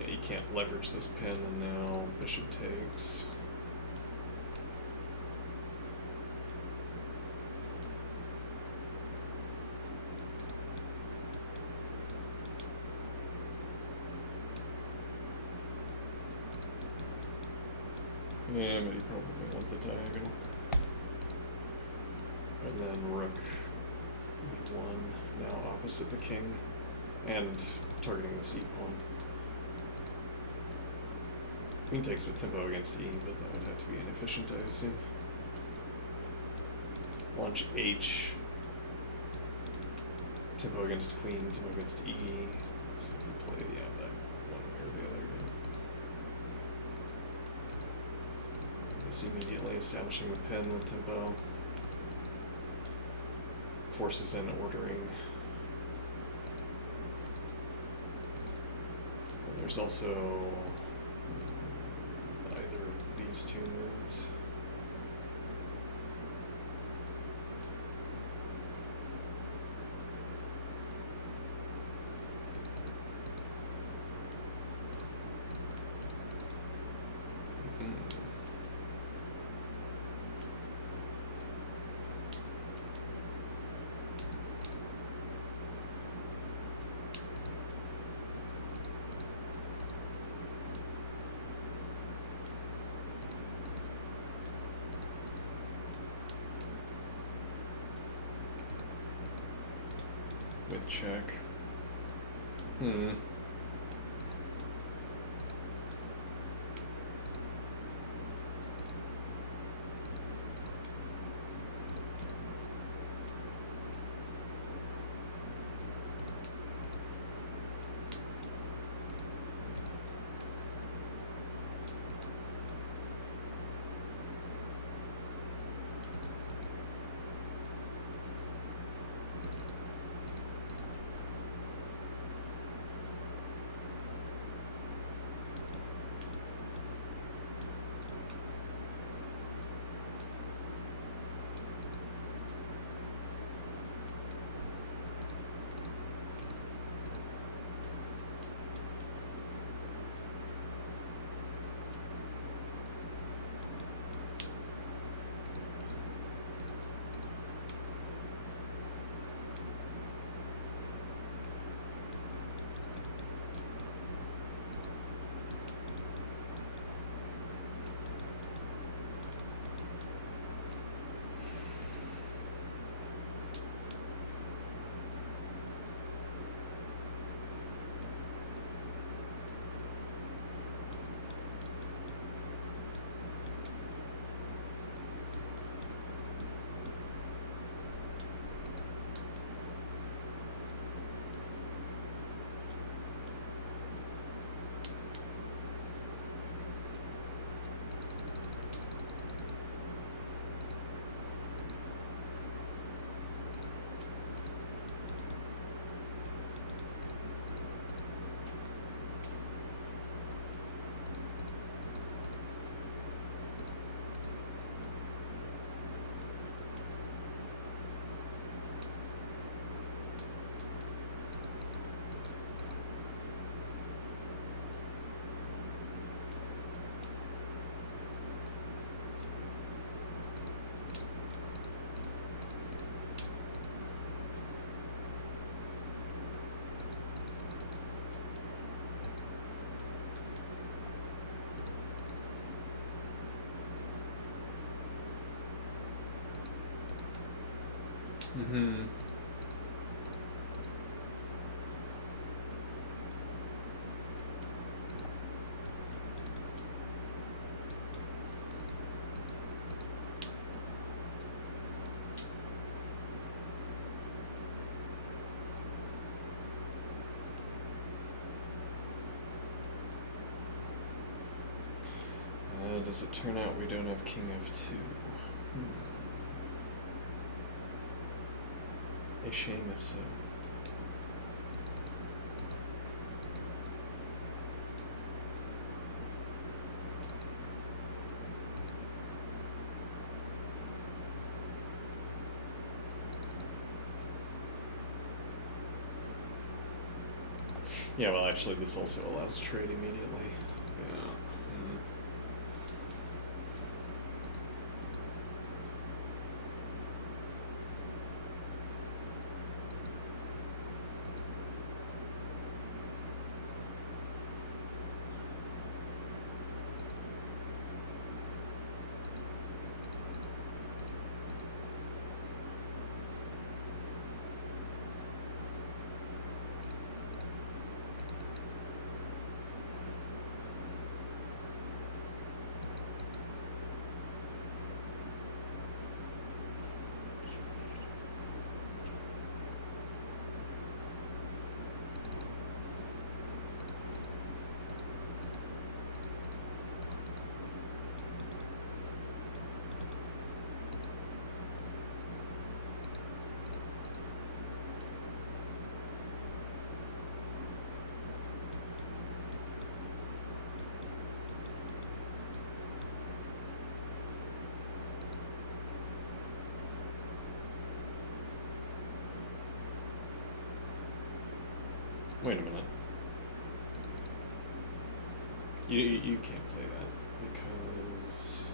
Yeah, you can't leverage this pin, and now bishop takes. Yeah, but you probably want the diagonal. And then rook e1, now opposite the king, and targeting this e-pawn. Queen takes with tempo against e, but that would have to be inefficient, I assume. Launch h, tempo against queen, tempo against e, so you can play, yeah, that one way or the other. moves immediately, establishing the pin with tempo. Forces in ordering. And there's also either of these two moves. With check. Mm-hmm. Does it turn out we don't have King F2? A shame if so. Yeah, well, actually, this also allows trade immediately. Yeah. Wait a minute. You can't play that because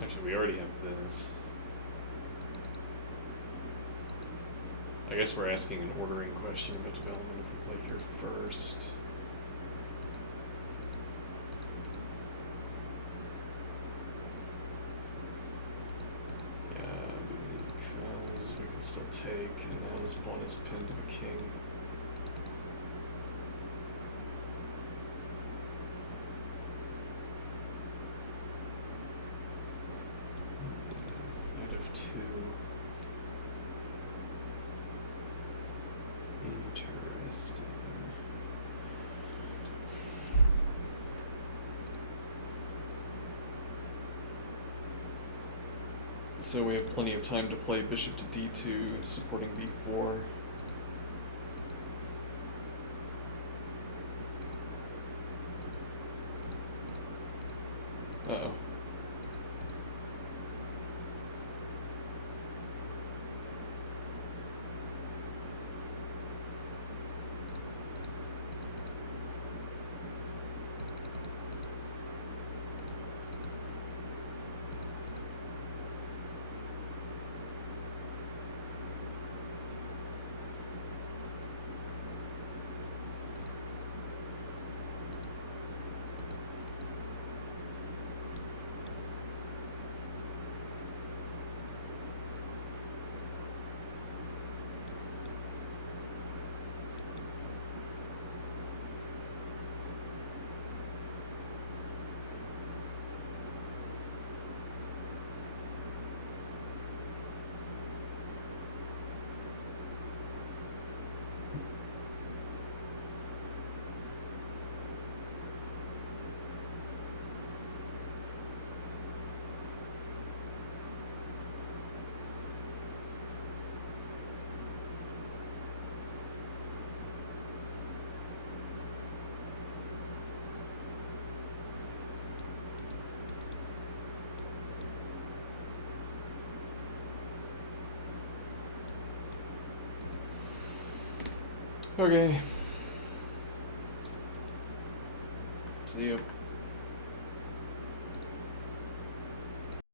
actually we already have this. I guess we're asking an ordering question about development if we play here first. Because we can still take, and now this pawn is pinned to the king. Knight f2. Interesting. So we have plenty of time to play bishop to d2, supporting b4. Uh-oh. Okay. See you.